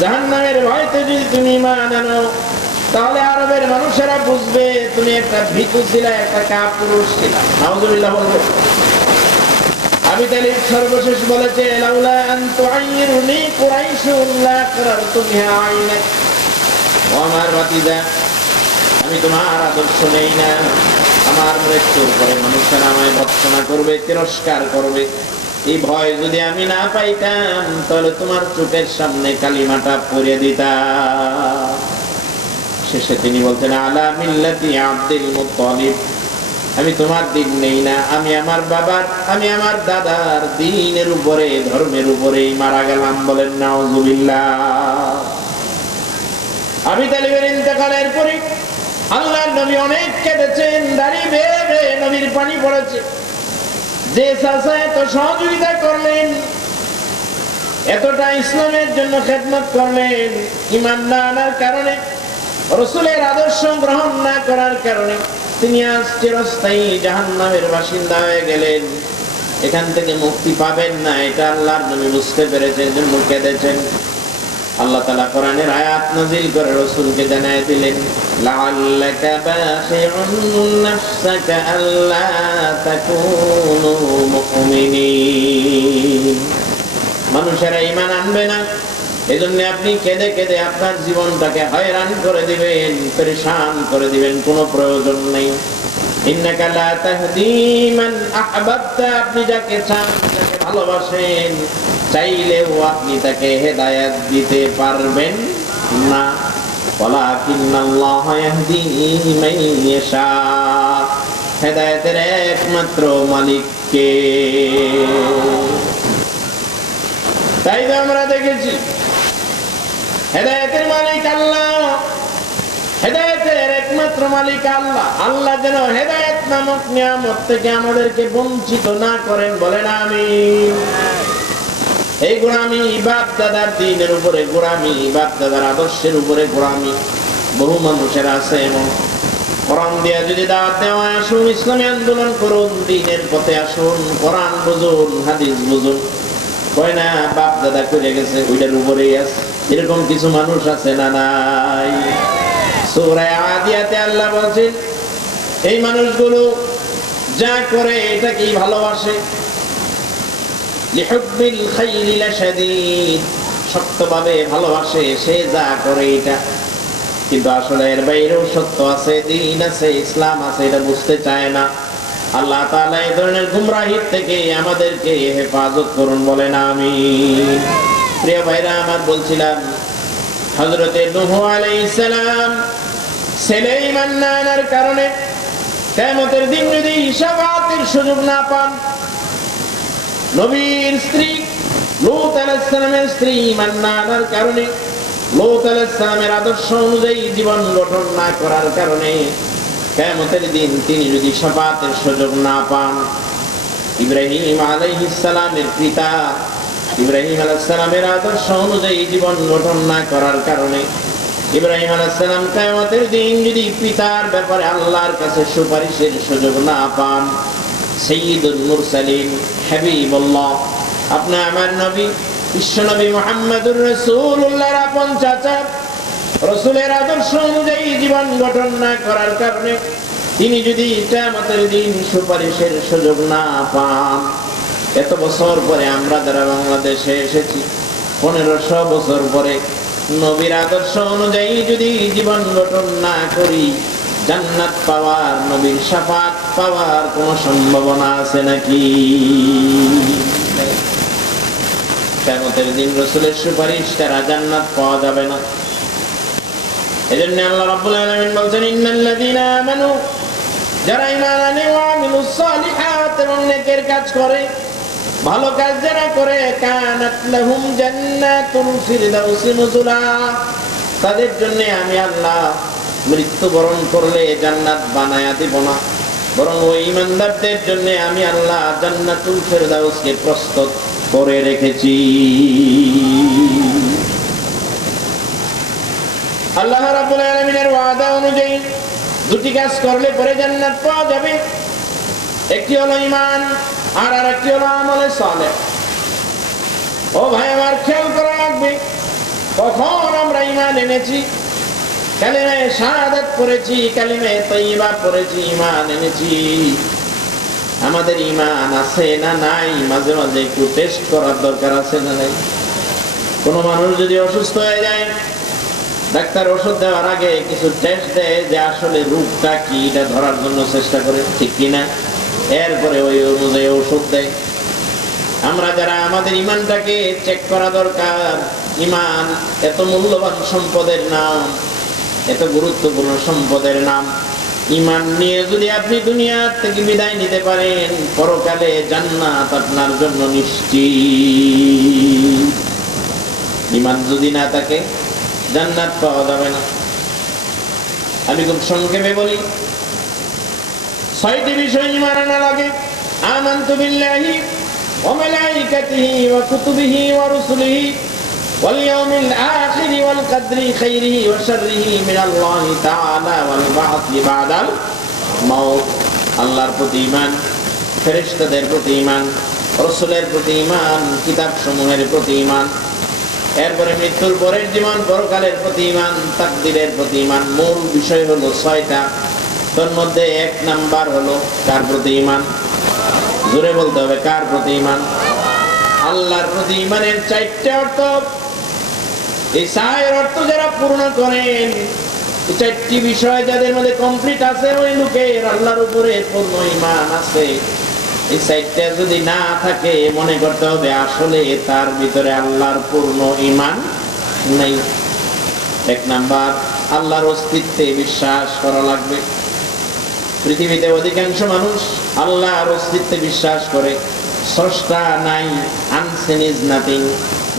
জাহান্নামের ভয়তে যদি তুমি ঈমান আনো, তাহলে আরবের মানুষেরা বুঝবে তুমি একটা ভিতু ছিলা, একটা কাপুরুষ ছিলা। নাউযুবিল্লাহ বলবে। আবু তালিব সর্বশেষ বলেছে, লাউলা আন তুআইরুনি কুরাইশুন লা আকরারতু বিহা আইনাক। ও আমার ভাতিজা, আমি তোমার আদর্শ নেই না, আমার মৃত্যুর পরে মানুষেরা আমায় ভৎসনা করবে, তিরস্কার করবে, এই ভয় যদি আমি না পাইতাম তাহলে তোমার চোখের সামনে কালিমাটা পড়ে দিতাম। শেষে তিনি বলতেন, আলা মিল্লাতি আব্দুল মুত্তালিব, আমি তোমার দিন নেই না, আমি আমার বাবার, আমি আমার দাদার দ্বীনের উপরে, ধর্মের উপরেই মারা গেলাম। বলেন নাউযুবিল্লাহ। আবু তালিবের ইন্তেকালের পরে আল্লাহর নবী অনেক কেঁদেছেন, দাড়ি বেয়ে বেয়ে নবীর পানি পড়েছে। যে চাচা এত সহযোগিতা করলেন, এতটা ইসলামের জন্য খেদমত করলেন, ঈমান না আনার কারণে, রাসূলের আদর্শ গ্রহণ না করার কারণে তিনি আজ চিরস্থায়ী জাহান্নামের বাসিন্দা হয়ে গেলেন। এখান থেকে মুক্তি পাবেন না, এটা আল্লাহর নবী বুঝতে পেরেছেন, জন্য কেঁদেছেন। আল্লাহ তাআলা কোরআনের আয়াত নাযিল করে রাসূলকে জানায় দিলেন, লাআল্লাকা বাখিউন নাফসাকা আল্লা তাকুনু মুমিনিন। মানুষেরা ঈমান আনবে না, এজন্য আপনি কেঁদে কেঁদে আপনার জীবনটাকে হয়রান করে দিবেন, পেরেশান করে দিবেন, কোনো প্রয়োজন নেই। ইন্নাকা লা তাহদি মান আহবাবতা, আপনি যাকে চান, যাকে ভালোবাসেন, চাইলেও আপনি তাকে হেদায়েত দিতে পারবেন না। ওয়ালাকিন্নাল্লাহা ইয়াহদি মান ইয়াশা, হেদায়েতের একমাত্র মালিক কে? তাই তো আমরা দেখেছি হেদায়েতের মালিক আল্লাহ, হেদায়েতের একমাত্র মালিক আল্লাহ। আল্লাহ যেন হেদায়েত নামক নিয়ামত থেকে আমাদেরকে বঞ্চিত না করেন, বলেন আমিন। এই গোলামি, বাপ দাদার দ্বীনের উপরে গোলামি, বাপ দাদার আদর্শের উপরে গোলামি, বহু মানুষের আছে এমন। কোরআন দিয়া যদি দাওয়াত দেওয়া, আসুন ইসলামী আন্দোলন করুন, দ্বীনের পথে আসুন, কোরআন বুঝুন, হাদিস বুঝুন, কয় না বাপ দাদা করে গেছে ওইটার উপরেই আছে। এরকম কিছু মানুষ আছে না নাই? সূরা আদিয়াতে আল্লাহ বলেন, এই মানুষগুলো যা করে এটা কি ভালোবাসে, লিহুব্বিল খাইরি লাশাদীদ, শক্তভাবে ভালোবাসে, সে যা করে এটা, কিন্তু আসলে এর বাইরেও সত্য আছে, দ্বীন আছে, ইসলাম আছে, এটা বুঝতে চায় না। আল্লাহ তাআলা এই ধরনের গুমরাহির থেকে আমাদেরকে হেফাজত করুন, বলেন আমিন। প্রিয় ভাইরা আমার, বলছিলাম হযরতে নূহ আলাইহিস সালাম ছেলে ঈমান না আনার কারণে কিয়ামতের দিন যদি শাফাআতের সুযোগ না পান, নবীর স্ত্রী লূত আলাইহিস সালামের স্ত্রী ঈমান না আনার কারণে, লূত আলাইহিস সালামের আদর্শ অনুযায়ী জীবন গঠন না করার কারণে কিয়ামতের দিন তিনি যদি শাফাআতের সুযোগ না পান, ইব্রাহিম আলাইহিস সালামের পিতা ইব্রাহিম আলাইহিস সালামের আদর্শ অনুযায়ী জীবন গঠন না করার কারণে, ইব্রাহিম আলাইহিস সালাম কিয়ামতের দিন যদি পিতার ব্যাপারে আল্লাহর কাছে সুপারিশের সুযোগ না পান, সাইয়্যিদুল মুরসালিন হাবিবুল্লাহ, আপনি আমার নবী বিশ্বনবী মুহাম্মদুর রাসূলুল্লাহর আপন চাচা, রাসূলের আদর্শ অনুযায়ী জীবন গঠন না করার কারণে তিনি যদি কিয়ামতের দিন সুপারিশের সুযোগ না পান, এত বছর পরে আমরা যারা বাংলাদেশে এসেছি, 1500 বছর পরে নবীর আদর্শ অনুযায়ী যদি জীবন গঠন না করি, জান্নাত পাওয়ার, নবীর শাফাত পাওয়ার কোনো সম্ভাবনা আছে নাকি? কিয়ামতের দিন রাসূলের সুপারিশ ছাড়া জান্নাত পাওয়া যাবে না। এজন্য আল্লাহ রাব্বুল আলামিন বলেন, ইন্নাল্লাযীনা আমানু, যারা ঈমান আনে, ওয়া আমিলুস সালিহাত, এবং নেকের কাজ করে, ভালো কাজ যারা করে কানাত লাহুম জান্নাতুল ফিরদাউসি নুজুলা, তাদের জন্য আমি আল্লাহ মৃত্যুবরণ করলে জান্নাত বানায়া দিব না, বরং ওই ইমানদারদের জন্য আমি আল্লাহ জান্নাতুল ফিরদাউসকে প্রস্তুত করে রেখেছি। আল্লাহ রাব্বুল আলামিনের ওয়াদা অনুযায়ী দুটি কাজ করলে পরে জান্নাত পাওয়া যাবে। একটি হলো ঈমান আর আরেকটি হলো আমলে সালেহ। ও ভাই আমার, খেয়াল করা লাগবে, কখন আমরা ঈমান এনেছি, কালিমায়ে শাহাদাত পড়েছি, কালিমায়ে তাইয়্যিবা পড়েছি, ঈমান এনেছি, আমাদের ঈমান আছে না নাই মাঝে মাঝে একটু টেস্ট করার দরকার আছে না নাই? কোন মানুষ যদি অসুস্থ হয়ে যায়, ডাক্তার ওষুধ দেওয়ার আগে কিছু টেস্ট দেয় যে আসলে রোগটা কি, এটা ধরার জন্য চেষ্টা করে, ঠিক কিনা? এরপরে ওই অনুযায়ী ওষুধ দেয়। আমরা যারা আমাদের ঈমানটাকে চেক করা দরকার। ঈমান এত মূল্যবান সম্পদের নাম, এত গুরুত্বপূর্ণ সম্পদের নাম। ঈমান নিয়ে যদি আপনি দুনিয়া থেকে বিদায় নিতে পারেন, পরকালে জান্নাত আপনার জন্য নিশ্চিত। ঈমান যদি না থাকে জান্নাত পাওয়া যাবে না। আমি খুব সংক্ষেপে বলি, 6টি বিষয় ঈমান আনা লাগে। আমানতু বিল্লাহি ওয়া মালাইকাতিহি ওয়া কুতুবিহি ওয়া রুসুলিহি ওয়াল ইয়াউমিল আখির ওয়াল কদরি খাইরিহি ওয়া শাররিহি মিনাল্লাহি তাআলা ওয়াল বা'থি বা'দাল মাউত। আল্লাহর প্রতি ঈমান, ফেরেশতাদের প্রতি ঈমান, রাসূলের প্রতি ঈমান, কিতাবসমূহের প্রতি ঈমান, এরপরে মৃত্যুর পরের জীবন, পরকালের প্রতি ঈমান, তাকদীরের প্রতি ঈমান। মূল বিষয় হলো 6টা। তোর মধ্যে 1 নাম্বার হলো কার প্রতি ঈমান? জোরে বলতে হবে, কার প্রতি ঈমান? আল্লাহর প্রতি ঈমানের 4টা অর্থ। এই 4 অর্থ যারা পূর্ণ করেন, এই 4টি বিষয় যাদের মধ্যে কমপ্লিট আছে, ওই লোকের আল্লাহর উপরে পূর্ণ ঈমান আছে। এই 4টা যদি না থাকে, মনে করতে হবে আসলে তার ভিতরে আল্লাহর পূর্ণ ঈমান নেই। 1 নাম্বার, আল্লাহর অস্তিত্বে বিশ্বাস করা লাগবে। পৃথিবীতে অধিকাংশ মানুষ আল্লাহর অস্তিত্বে বিশ্বাস করে, স্রষ্টা নাই, আনসিন ইজ নাথিং,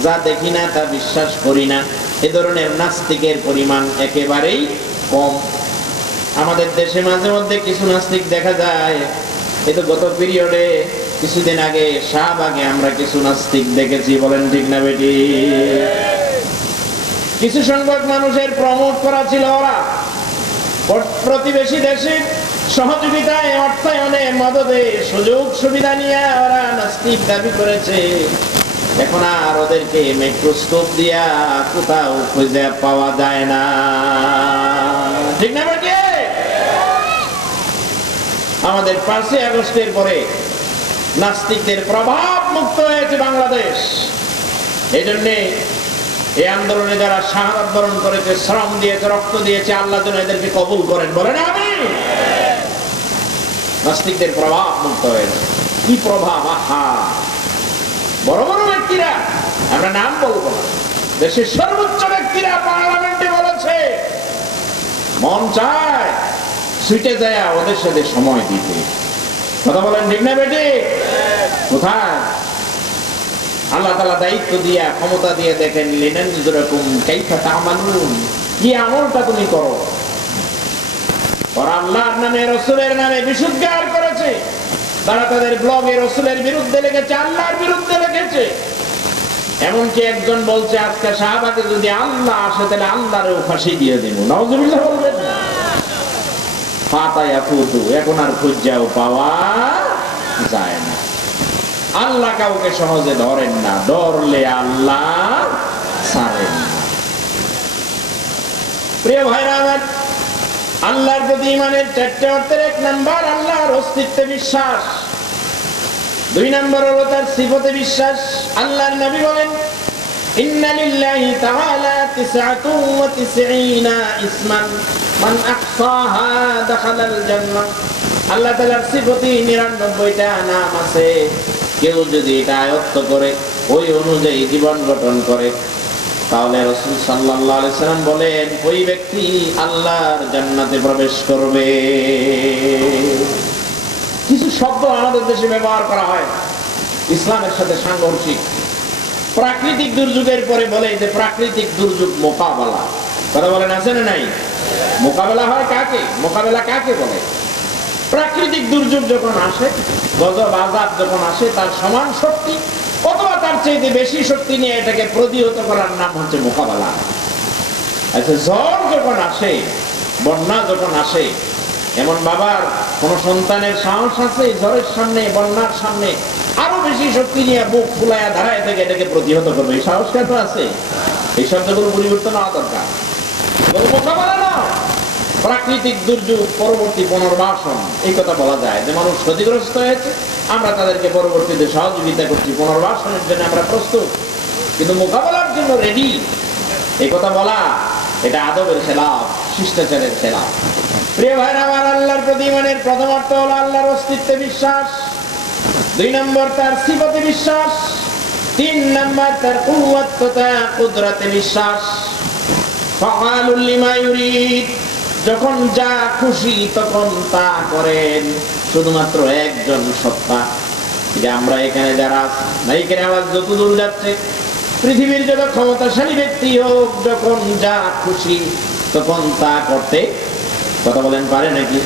যা দেখি না তা বিশ্বাস করি না, এ ধরনের নাস্তিকের পরিমাণ একেবারেই কম। আমাদের দেশে মাঝে মধ্যে কিছু নাস্তিক দেখা যায়। এই তো গত পিরিয়ডে কিছুদিন আগে শাহবাগে আমরা কিছু নাস্তিক দেখেছি, বলেন ঠিক না বেটি? কিছু সংখ্যক মানুষের প্রমোট করা ছিল, ওরা প্রতিবেশী দেশে সহযোগিতায়, অর্থায়নে, মদদে, সুযোগ সুবিধা নিয়ে ওরা নাস্তিক দাবি করেছে। এখন আর ওদেরকে মাইক্রোস্কোপ দিয়া কোথাও খুঁজে পাওয়া যায় না, ঠিক না বেটি? আমাদের 5ই আগস্টের পরে নাস্তিকদের প্রভাব মুক্ত হয়েছে বাংলাদেশ। এই জন্যে এই আন্দোলনে যারা শাহাদাত বরণ করেছে, শ্রম দিয়েছে, রক্ত দিয়েছে, আল্লাহ যেন এদেরকে কবুল করেন, বলেন আমিন। নাস্তিকদের প্রভাব মুক্ত হয়েছে। কি প্রভাব! আহা, বড় বড় ব্যক্তিরা, আমরা নাম বলবো না, দেশের সর্বোচ্চ ব্যক্তিরা পার্লামেন্টে বলেছে মন চায় ছুটে যায় ওদের সাথে সময় দিতে। কথা বলেন ঠিক না বেটি? কোথায় আল্লাহ তাআলা দায়িত্ব দিয়া, ক্ষমতা দিয়ে দেখেন, লিনানজুরাকুম কাইফা তা'মালুন, কি আমলটা তুমি করো। ওরা আল্লাহর নামে, রাসূলের নামে বিশুদ্ধার করেছে। তারা তাদের ব্লগে রাসূলের বিরুদ্ধে লিখেছে, আল্লাহর বিরুদ্ধে লিখেছে। এমনকি একজন বলছে, আজকে শাহবাগে যদি আল্লাহ আসে তাহলে আল্লাহরেও ফাঁসি দিয়ে দেব। নাউজুবিল্লাহ বলবেন না? ফাতায়া ফুতু, এখন আর খুঁজাও পাওয়া যায় না। আল্লাহ কাউকে সহজে ধরেন না, ধরলে আল্লাহ ছাড়েন না। প্রিয় ভাইরা আমার, আল্লাহর প্রতি ঈমানের 4টা অর্থের 1 নাম্বার আল্লাহর অস্তিত্বে বিশ্বাস। 2 নাম্বার হলো তার সিফতে বিশ্বাস। আল্লাহর নবী বলেন, ইন্না লিল্লাহি তাআলা 99 ইসমান মান আহসাহা দাখালাল জান্নাহ। আল্লাহ তাআলার সিফতে 99টা নাম আছে। কেউ যদি এটা আয়ত্ত করে, ওই অনুযায়ী জীবন গঠন করে, তাহলে রাসূল সাল্লাল্লাহু আলাইহি সাল্লাম বলেন, ওই ব্যক্তি আল্লাহর জান্নাতে প্রবেশ করবে। কিছু শব্দ আমাদের দেশে ব্যবহার করা হয়, ইসলামের সাথে সাংঘর্ষিক। প্রাকৃতিক দুর্যোগের পরে বলে যে প্রাকৃতিক দুর্যোগ মোকাবেলা, কথা বলেন আছে না নাই? মোকাবেলা হয় কাকে? মোকাবেলা কাকে বলে? প্রাকৃতিক দুর্যোগ যখন আসে, গজব আযাব যখন আসে, তার সমান শক্তি অথবা তার চাইতে বেশি শক্তি নিয়ে এটাকে প্রতিহত করার নাম হচ্ছে মোকাবেলা। আচ্ছা, ঝড় যখন আসে, বন্যা যখন আসে, এমন বাবার কোন সন্তানের সাহস আছে ঝড়ের সামনে, বন্যার সামনে আরো বেশি শক্তি নিয়ে বুক ফুলাইয়া দাঁড়ায় থেকে এটাকে প্রতিহত করবে? এই সাহস কার আছে? এই শব্দগুলো পরিবর্তন হওয়া দরকার। মোকাবেলা না, প্রাকৃতিক দুর্যোগ পরবর্তী পুনর্বাসন, এই কথা বলা যায় যে মানুষ ক্ষতিগ্রস্ত হয়েছে, আমরা তাদেরকে পরবর্তীতে সহযোগিতা করছি, পুনর্বাসনের জন্য আমরা প্রস্তুত, কিন্তু মোকাবেলার জন্য রেডি, এই কথা বলা এটা আদবের খেলাফ, শিষ্টাচারের খেলাফ। প্রিয় ভাইরা আমার, আল্লাহর প্রতি ঈমানের প্রথম অর্থ হলো আল্লাহর অস্তিত্বে বিশ্বাস, 2 নম্বর তার সিফাতে বিশ্বাস, 3 নম্বর তার কুওয়াত তথা কুদরতে বিশ্বাস। ফাআলুল লিমা ইউরিদ, যখন যা খুশি তখন তা করেন, শুধুমাত্র একজন সত্তা। যে আমরা এখানে যারা মাইকের আওয়াজ যত দূর যাচ্ছে, পৃথিবীর যত ক্ষমতাশালী ব্যক্তি হোক, যখন যা খুশি তখন তা করতে, কথা বলেন, পারে নাকি?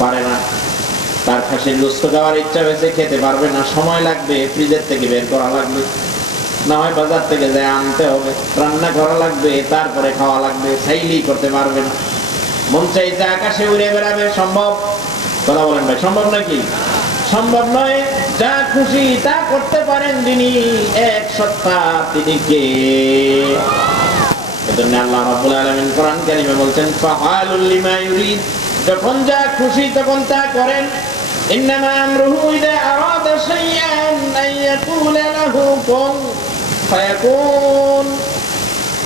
পারে না। তার খাসির গোশত খাওয়ার ইচ্ছা হয়েছে, খেতে পারবে না, সময় লাগবে, ফ্রিজের থেকে বের করা লাগবে, না হয় বাজার থেকে যায় আনতে হবে, রান্না করা লাগবে, তারপরে খাওয়া লাগবে, চাইলেই করতে পারবে না। মন চাইছে আকাশে উড়ে বেড়াবে, সম্ভব? কথা বলেন ভাই, সম্ভব নাকি? সম্ভব নয়। যা খুশি তা করতে পারেন যিনি, এক সত্তা, তিনি কে? এজন্য আল্লাহ রাব্বুল আলামিন কোরআন কারীমে বলছেন ফাআলুল লিমা ইউরিদ, যখন যা খুশি তখন তা করেন। ইন্নামা আমরুহু ইযা আরাদা শাইআন আন ইয়াকুলা লাহু কুন ফায়াকুন,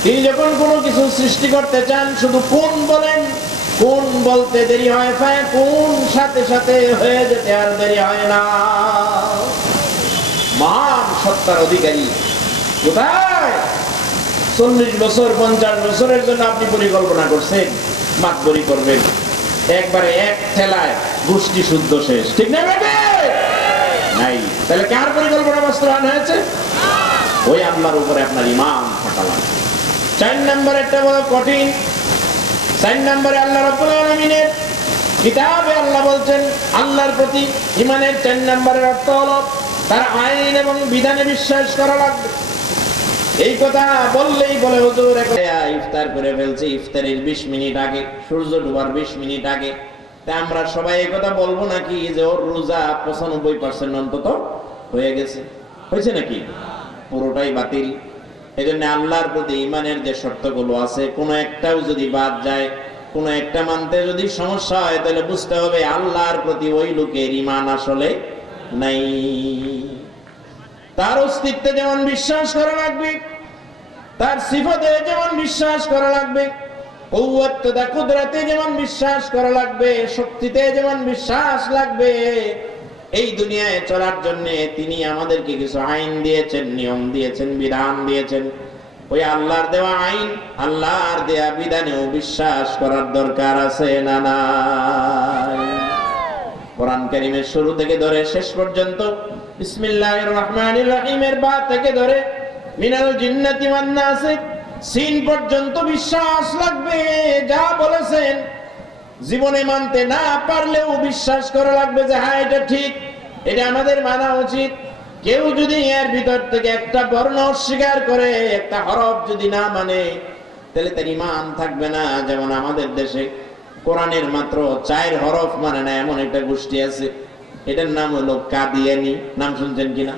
তিনি যখন কোনো কিছু সৃষ্টি করতে চান শুধু কুন বলেন, কুন বলতে দেরি হয়, ফায়াকুন সাথে সাথে হয়ে যেতে আর দেরি হয় না। মহান সত্তার অধিকারী কোথায়? 40 বছর 50 বছরের জন্য আপনি পরিকল্পনা করছেন মাতবরি করবেন, একবারে এক ঠেলায় গোষ্ঠী শুদ্ধ শেষ, ঠিক না? নাই। তাহলে কার পরিকল্পনা বাস্তবায়ন হয়েছে? ওই আল্লাহর উপরে আপনার ঈমান থাকা লাগবে। 4 নম্বর একটা বড় কঠিন। 4 নম্বরে আল্লাহ রাব্বুল আলামিনের কিতাবে আল্লাহ বলছেন আল্লাহর প্রতি ঈমানের 4 নম্বরের অর্থ হলো তার আইন এবং বিধানে বিশ্বাস করা লাগবে। এই কথা বললেই বলে হুজুর ইফতার করে ফেলছি, ইফতারের 20 মিনিট আগে, সূর্য ডোবার 20 মিনিট আগে, তা আমরা সবাই এই কথা বলবো নাকি যে ওর রোজা 95% অন্তত হয়ে গেছে? হয়েছে নাকি? পুরোটাই বাতিল। এজন্য আল্লাহর প্রতি ঈমানের যে শর্তগুলো আছে, কোনো একটাও যদি বাদ যায়, কোনো একটা মানতে যদি সমস্যা হয়, তাহলে বুঝতে হবে আল্লাহর প্রতি ওই লোকের ঈমান আসলে নাই। তার অস্তিত্বে যেমন বিশ্বাস করা লাগবে, তার সিফাতে যেমন বিশ্বাস করা লাগবে, কুওয়াত তথা কুদরতে যেমন বিশ্বাস করা লাগবে, শক্তিতে যেমন বিশ্বাস লাগবে। এই দুনিয়ায় চলার জন্য তিনি আমাদেরকে কিছু আইন দিয়েছেন, নিয়ম দিয়েছেন, বিধান দিয়েছেন। ওই আল্লাহর দেওয়া আইন, আল্লাহর দেওয়া বিধানেও বিশ্বাস করার দরকার আছে না নাই? কোরআন কারীমের শুরু থেকে ধরে শেষ পর্যন্ত বিসমিল্লাহির রহমানির রহিমের বা থেকে ধরে মিনাল জিন্নাতি ওয়ান নাস সিন পর্যন্ত বিশ্বাস লাগবে। যা বলেছেন জীবনে মানতে না পারলেও বিশ্বাস করা লাগবে যে হ্যাঁ এটা ঠিক, এটা আমাদের মানা উচিত। কেউ যদি এর ভিতর থেকে একটা বর্ণ অস্বীকার করে, একটা হরফ যদি না মানে, তাহলে তার ঈমান থাকবে না। যেমন আমাদের দেশে কোরআনের মাত্র 4 হরফ মানে না এমন একটা গোষ্ঠী আছে, এটার নাম হলো কাদিয়ানি। নাম শুনছেন কিনা?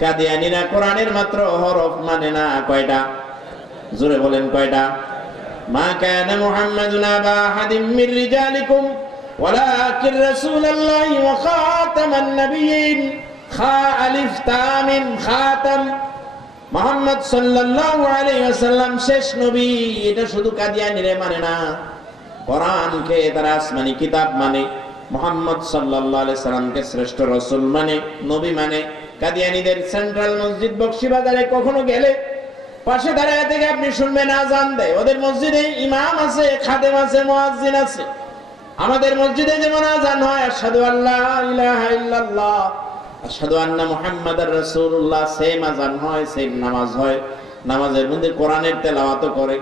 কাদিয়ানিরা কোরআনের মাত্র হরফ মানে না। কয়টা? জোরে বলেন কয়টা? মা কানা মুহাম্মাদুন আবা আহাদিম মির রিজালিকুম ওয়ালাকিন রাসূলুল্লাহি ওয়া খাতামান নাবিয়্যিন। খা আলিফ তা মিম খাতাম। মুহাম্মদ সাল্লাল্লাহু আলাইহি ওয়াসাল্লাম শেষ নবী। এটা শুধু কাদিয়ানিরা মানে না, কোরআনকে তারা আসমানি কিতাব মানে, মুহাম্মদ সাল্লাল্লাহু আলাইহি সাল্লামকে শ্রেষ্ঠ রাসূল মানে, নবী মানে। কাদিয়ানীদের সেন্ট্রাল মসজিদ বক্সিবাজারে কখনো গেলে পাশে দাঁড়ায় থেকে আপনি শুনবেন আজান দেয়। ওদের মসজিদে ইমাম আছে, খাদেম আছে, মুয়াজ্জিন আছে। আমাদের মসজিদে যেমন আজান হয় আশহাদু আল্লা ইলাহা ইল্লাল্লাহ আশহাদু আন্না মুহাম্মাদার রাসূলুল্লাহ, সেম আযান হয়, সেম নামাজ হয়, নামাজের মধ্যে কোরআনের তেলাওয়াত করে,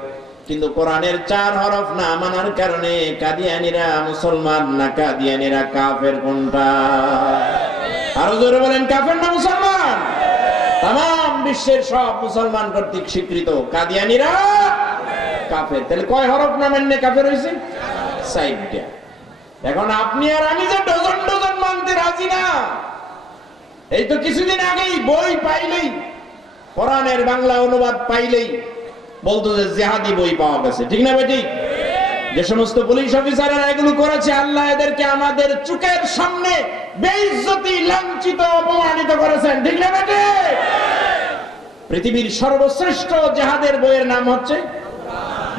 কিন্তু কোরআনের 4 হরফ না মানার কারণে কাদিয়ানীরা মুসলমান না কাদিয়ানীরা কাফের কোনটা? আরো জোরে বলেন, কাফের না মুসলমান? তাম বিশ্বের সব মুসলমান কর্তৃক স্বীকৃত কাদিয়ানীরা কাফের। তাহলে কয় হরফ না মানলে কাফের হইছে? 4টা। এখন আপনি আর আমি যে ডজন ডজন মানতে রাজি না, এই তো কিছুদিন আগেই বই পাইলেই, কোরআনের বাংলা অনুবাদ পাইলেই বলতো যে জিহাদি বই পাওয়া গেছে, ঠিক না বেটি? যে সমস্ত পুলিশ অফিসাররা এগুলো করেছে, আল্লাহ এদেরকে আমাদের চোখের সামনে বেইজ্জতি, লাঞ্ছিত, অপমানিত করেছেন, ঠিক না বেটি? পৃথিবীর সর্বশ্রেষ্ঠ জিহাদের বইয়ের নাম হচ্ছে,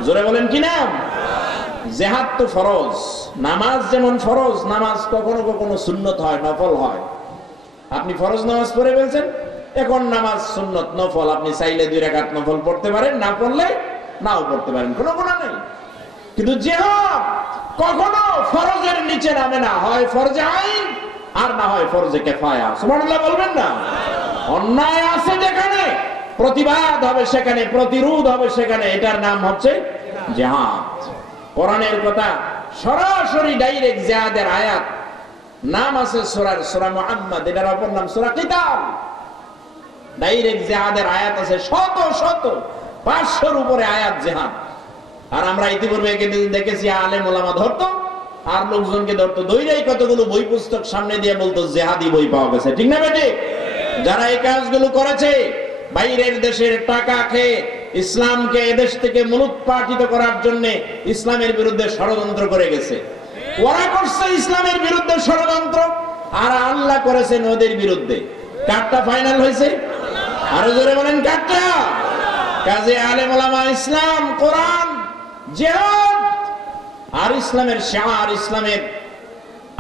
জোরে বলেন কি নাম? জিহাদ তো ফরজ, নামাজ যেমন ফরজ, নামাজ কখনো কখনো সুন্নত হয়, নফল হয়। আপনি ফরজ নামাজ পড়ে ফেলছেন, এখন নামাজ সুন্নত নফল, আপনি চাইলে 2 রাকাত নফল পড়তে পারেন, না পড়লে নাও পড়তে পারেন, কোনো গুনাহ নেই। কিন্তু জিহাদ কখনো ফরজের নিচে নামে না, হয় ফরজে আইন আর না হয় ফরজে কিফায়া। সুবহানাল্লাহ বলবেন না? অন্যায় আছে যেখানে প্রতিবাদ হবে, সেখানে প্রতিরোধ হবে, সেখানে এটার নাম হচ্ছে জিহাদ। কোরআনের কথা সরাসরি ডাইরেক্ট জিহাদের আয়াত, নাম আছে সূরা মুহাম্মদ, এটার অপর নাম সূরা কিতাল। ডাইরেক্ট জিহাদের আয়াত আছে শত শত, 500-র উপরে আয়াত জিহাদ। আর আমরা ইতিপূর্বে দেখেছি আলেম ওলামা ধরতো আর লোকজনকে ধরতো, দইরাই কতগুলো বই পুস্তক সামনে দিয়ে বলতো জিহাদি বই পাওয়া গেছে, ঠিক না বেটি? যারা এই কাজগুলো করেছে, বাইরের দেশের টাকা খেয়ে ইসলামকে এদেশ থেকে মূলোৎপাটিত করার জন্য ইসলামের বিরুদ্ধে ষড়যন্ত্র করে গেছে। ওরা করছে ইসলামের বিরুদ্ধে ষড়যন্ত্র, আর আল্লাহ করেছেন ওদের বিরুদ্ধে। কারটা ফাইনাল হয়েছে? আরো জোরে বলেন, কারটা? কাজে আলেম ওলামা ইসলাম, কোরআন, জিহাদ আর ইসলামের শিআর, ইসলামের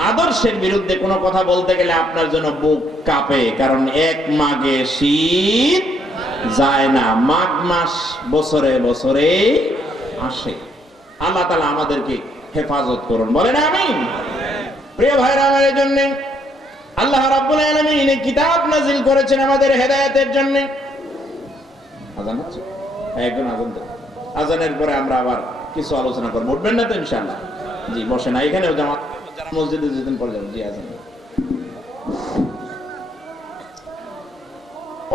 আদর্শের বিরুদ্ধে কোনো কথা বলতে গেলে আপনার জন্য বুক কাঁপে, কারণ এক মাঘে শীত যায় না, মাঘ মাস বছরে বছরে আসে। আল্লাহ তাআলা আমাদেরকে হেফাজত করুন, বলেন আমিন। প্রিয় ভাইরা, আমাদের জন্য আল্লাহ রাব্বুল আলামিন এই কিতাব নাযিল করেছেন আমাদের হেদায়েতের জন্য। আযান হচ্ছে, একজন আযান দেন, আযানের পরে আমরা আবার কিছু আলোচনা করব। উঠবেন না তো ইনশাআল্লাহ? জি বসেন, এখানেও জামাত, যারা মসজিদে যেতেন পরে যাবেন। জি আযান।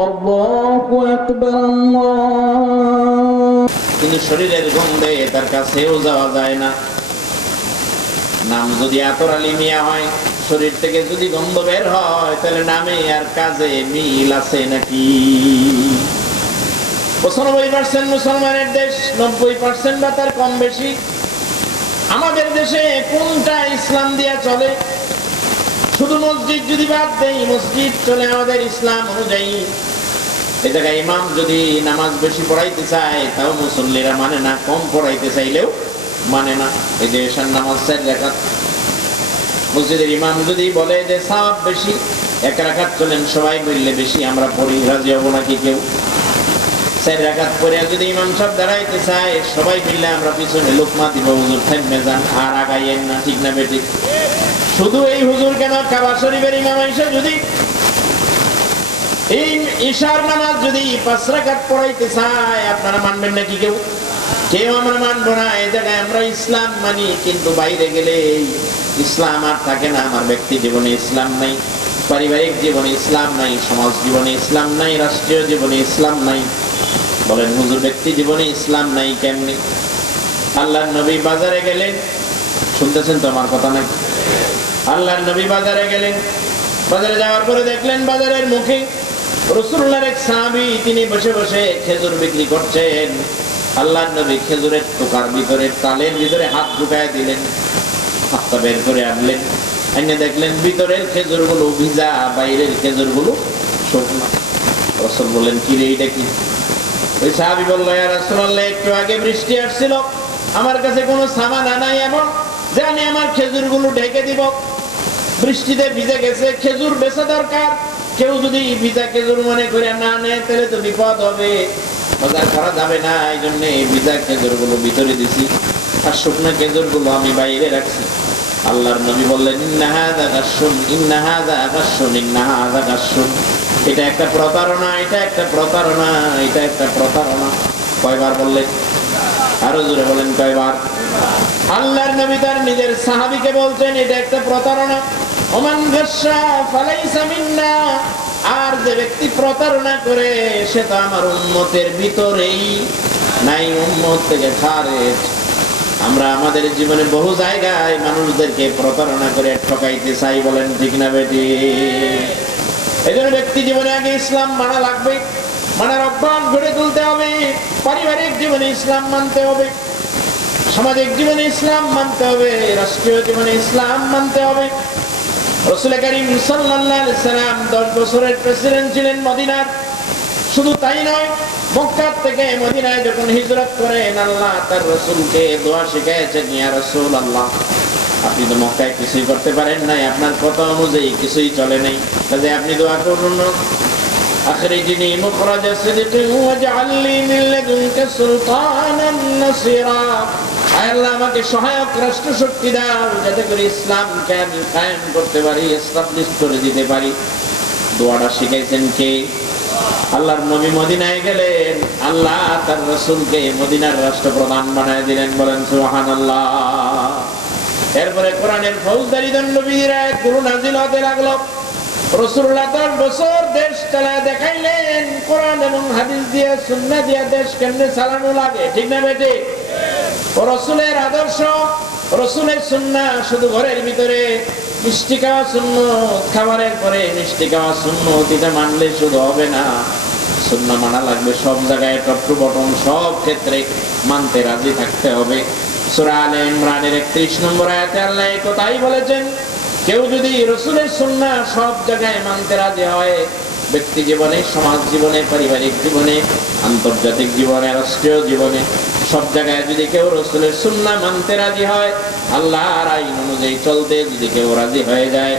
আল্লাহু আকবার, আল্লাহ। কিন্তু শরীরের গন্ধে তার কাছেও যাওয়া যায় না। নাম যদি আতর আলী মিয়া হয়, শরীর থেকে যদি গন্ধ বের হয়, তাহলে নামে আর কাজে মিল আছে নাকি? 95% মুসলমানের দেশ, 90% বা তার কম বেশি। আমাদের দেশে কোনটা ইসলাম দিয়া চলে? শুধু মসজিদ যদি বাদ দেই, মসজিদ চলে আমাদের ইসলাম অনুযায়ী। এই জায়গায় ইমাম যদি নামাজ বেশি পড়াইতে চায়, তাও মুসল্লিরা মানে না, কম পড়াইতে চাইলেও মানে না। এই যে এশার নামাজ 4 রাকাত, মসজিদের ইমাম যদি বলে যে সওয়াব বেশি, 1 রাকাত চলেন সবাই মিললে বেশি আমরা পড়ি, রাজি হবো নাকি কেউ? 4 রাকাত পরে যদি ইমাম সাহেব দাঁড়াইতে চায়, সবাই মিললে আমরা পিছনে লোকমা দিব, হুজুর থেমে যান আর আগাইয়েন না, ঠিক না বেঠিক? শুধু এই হুজুর কেন, কাবা শরীফের ইমাম এসে যদি এই ইশার নামাজ যদি 5 রাকাত পড়াইতে চায়, আপনারা মানবেন নাকি কেউ? কেউ আমরা মানবো না। এই জায়গায় আমরা ইসলাম মানি, কিন্তু বাইরে গেলে ইসলাম আর থাকে না। আমার ব্যক্তি জীবনে ইসলাম নাই, পারিবারিক জীবনে ইসলাম নাই, সমাজ জীবনে ইসলাম নাই, রাষ্ট্রীয় জীবনে ইসলাম নাই। বলেন হুজুর, ব্যক্তি জীবনে ইসলাম নাই কেমনি? আল্লাহর নবী বাজারে গেলেন, শুনতেছেন তো আমার কথা নাই? আল্লাহর নবী বাজারে গেলেন, বাজারে যাওয়ার পরে দেখলেন বাজারের মুখে রাসূলুল্লাহর এক সাহাবী, তিনি বসে বসে খেজুর বিক্রি করছেন। আল্লাহর নবী খেজুরের টোকার ভিতরে, তালের ভিতরে হাত ঢুকায় দিলেন, হাতটা বের করে আনলেন, এনে দেখলেন ভিতরের খেজুরগুলো ভিজা, বাইরের খেজুরগুলো শুকনো। রাসূল বললেন, কি রে এটা কি? ওই সাহাবী বলল, ইয়া রাসূলুল্লাহ, একটু আগে বৃষ্টি আসছিল, আমার কাছে কোনো সামান নাই এমন যে আমি আমার খেজুরগুলো ঢেকে দিব, বৃষ্টিতে ভিজে গেছে, খেজুর বেচা দরকার। কেউ যদি ভিজা খেজুর মনে করে না নেয়, তাহলে তো বিপদ হবে, বাজার করা যাবে না। এই জন্য ভিজা খেজুরগুলো ভিতরে দিছি, আর শুকনো খেজুরগুলো আমি বাইরে রাখছি। আল্লাহর নবী বললেন ইন্না হাযা গাশশুন, ইন্না হাযা গাশশুন, ইন্না হাযা গাশশুন। এটা একটা প্রতারণা, এটা একটা প্রতারণা, এটা একটা প্রতারণা। কয়বার বললেন? আরো জোরে বলেন কয়বার? আল্লাহর নবী তার নিজের সাহাবীকে বলছেন এটা একটা প্রতারণা। ওমান গাশশা ফালাইসা মিন্না, আর যে ব্যক্তি প্রতারণা করে সে তো আমার উম্মতের ভিতরেই নাই, উম্মত থেকে খারেজ। আমরা আমাদের জীবনে বহু জায়গায় মানুষদেরকে প্রতারণা করে ঠকাইতে চাই, বলেন ঠিক না বেটি? এই জন্য ব্যক্তি জীবনে আগে ইসলাম মানা লাগবে, মানার অভ্যাস গড়ে তুলতে হবে। পারিবারিক জীবনে ইসলাম মানতে হবে, সামাজিক জীবনে ইসলাম মানতে হবে, রাষ্ট্রীয় জীবনে ইসলাম মানতে হবে। রাসূল করিম সাল্লাল্লাহু আলাইহি সাল্লাম 10 বছরের প্রেসিডেন্ট ছিলেন মদিনার। শুধু তাই নয়, মক্কা থেকে মদিনায় যখন হিজরত করেন আল্লাহ তার রাসূলকে দোয়া শিখিয়েছেন, ইয়া রাসূলুল্লাহ আপনি তো মক্কায় কিছুই করতে পারেন নাই, আপনার কথা অনুযায়ী কিছুই চলে নাই, তাহলে আপনি দোয়া করুন আখরিজনি মুখরাজা সিদকিন ওয়াজআলনি মিন লাদুনকা সুলতানান নাসিরা। আয় আল্লাহ আমাকে সহায়ক রাষ্ট্র শক্তি দাও যাতে করে ইসলামকে আমি কায়েম করতে পারি, এস্টাবলিশ করে দিতে পারি। দোয়াটা শিখাইছেন কে? আল্লাহর নবী মদিনায় গেলেন, আল্লাহ তার রাসূলকে মদিনার রাষ্ট্রপ্রধান বানায় দিলেন, বলেন সুবহানাল্লাহ। এরপরে কোরআনের ফৌজদারি দণ্ডবিধির আয়াতগুলো নাযিল হতে লাগলো। রাসূলুল্লাহ 10 বছর দেশ চালায় দেখাইলেন, কোরআন এবং হাদিস দিয়ে সুন্নাহ দিয়ে দেশ কেমনে চালানো লাগে, ঠিক না বেটি? রাসূলের আদর্শ, রাসূলের সুন্নাহ শুধু ঘরের ভিতরে মিষ্টি খাওয়া সুন্নত, খাবারের পরে মিষ্টি খাওয়া সুন্নত, এটা মানলে শুধু হবে না, সুন্নাহ মানা লাগবে সব জায়গায়, টপ টু বটম সব ক্ষেত্রে মানতে রাজি থাকতে হবে। সূরা আলে ইমরানের 31 নম্বর আয়াতে আল্লাহ এই কথাই বলেছেন, কেউ যদি রাসূলের সুন্নাহ সব জায়গায় মানতে রাজি হয়, ব্যক্তি জীবনে, সমাজ জীবনে, পারিবারিক জীবনে, আন্তর্জাতিক জীবনে, রাষ্ট্রীয় জীবনে, সব জায়গায় যদি কেউ রাসূলের সুন্নাহ মানতে রাজি হয়, আল্লাহর আইন অনুযায়ী চলতে যদি কেউ রাজি হয়ে যায়,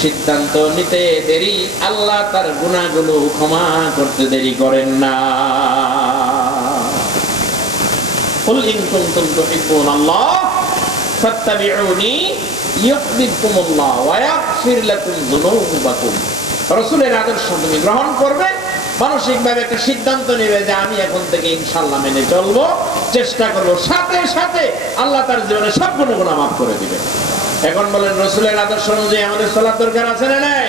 সিদ্ধান্ত নিতে দেরি, আল্লাহ তার গুনাহগুলো ক্ষমা করতে দেরি করেন না। কুল ইন কুনতুম তুহিব্বুনাল্লাহ ফাত্তাবিউনি ইউহিব্বুকুমুল্লাহ ওয়া ইয়াগফির লাকুম যুনুবাকুম। রাসূলের আদর্শ তুমি গ্রহণ করবে, মানসিকভাবে একটা সিদ্ধান্ত নেবে যে আমি এখন থেকে ইনশাআল্লাহ মেনে চলবো, চেষ্টা করব, সাথে সাথে আল্লাহ তার জীবনে সব গুনাহ মাফ করে দিবে। এখন বলেন রাসূলের আদর্শ অনুযায়ী আমাদের চলার দরকার আছে না নাই?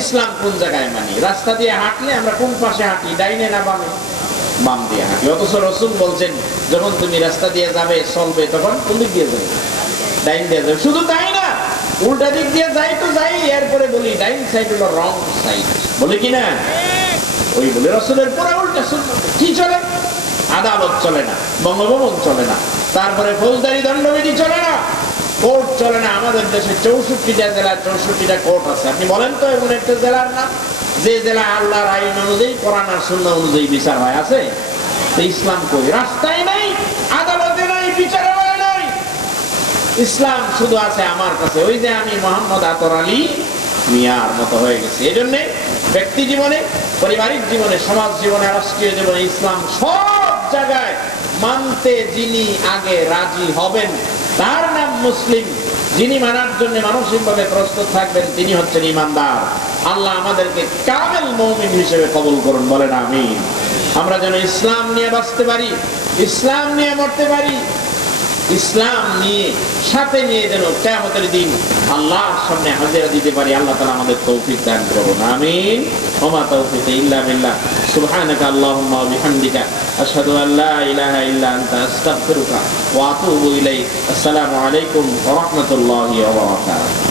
ইসলাম কোন জায়গায় মানি? রাস্তা দিয়ে হাঁটলে আমরা কোন পাশে হাঁটি, ডাইনে না বামে? বাম দিয়ে হাঁটি। অথচ রাসূল বলছেন যখন তুমি রাস্তা দিয়ে যাবে, চলবে, তখন কোন দিক দিয়ে যাবে? ডাইন দিয়ে যাবে। শুধু তাই না, উল্টা দিক দিয়ে যাই তো যাই, এরপরে বলি ডাইন সাইড হলো রং সাইড, বলি কি না? ওই বলে রাসূলের পুরো উল্টা সুন্নাত। কি চলে? আদালত চলে না, বঙ্গভবন চলে না, তারপরে ফৌজদারি দণ্ডবিধি চলে না, কোর্ট চলে না। আমাদের দেশে 64টা জেলা, 64টা কোর্ট আছে। আপনি বলেন তো এমন একটা জেলার নাম যে জেলা আল্লাহর আইন অনুযায়ী, কোরআন আর সুন্নাহ অনুযায়ী বিচার হয়? আছে? তো ইসলাম কই? রাস্তায় নাই, আদালতে নাই, বিচারে নাই। ইসলাম শুধু আছে আমার কাছে, ওই যে আমি মোহাম্মদ আতর আলী মিয়ার মতো হয়ে গেছি। এই জন্যে ব্যক্তি জীবনে, পারিবারিক জীবনে, সমাজ জীবনে, রাষ্ট্রীয় জীবনে ইসলাম সব জায়গায় মানতে যিনি আগে রাজি হবেন তার নাম মুসলিম। যিনি মানার জন্য মানসিকভাবে প্রস্তুত থাকবেন তিনি হচ্ছেন ঈমানদার। আল্লাহ আমাদেরকে কামেল মুমিন হিসেবে কবুল করুন, বলেন আমিন। আমরা যেন ইসলাম নিয়ে বাঁচতে পারি, ইসলাম নিয়ে মরতে পারি, ইসলাম নিয়ে সাথে নিয়ে যেন কিয়ামতের দিন আল্লাহর সামনে হাজিরা দিতে পারি। আল্লাহ তাআলা আমাদের তৌফিক দান করুন, আমিন। ওয়া মা তাওফীকি ইল্লা বিল্লাহ। সুবহানাকা আল্লাহুম্মা ওয়া বিহামদিকা আশহাদু আল লা ইলাহা ইল্লা আনতা আস্তাগফিরুকা ওয়া আতুবু ইলাইক। আসসালামু আলাইকুম ওয়া রাহমাতুল্লাহি ওয়া বারাকাতুহু।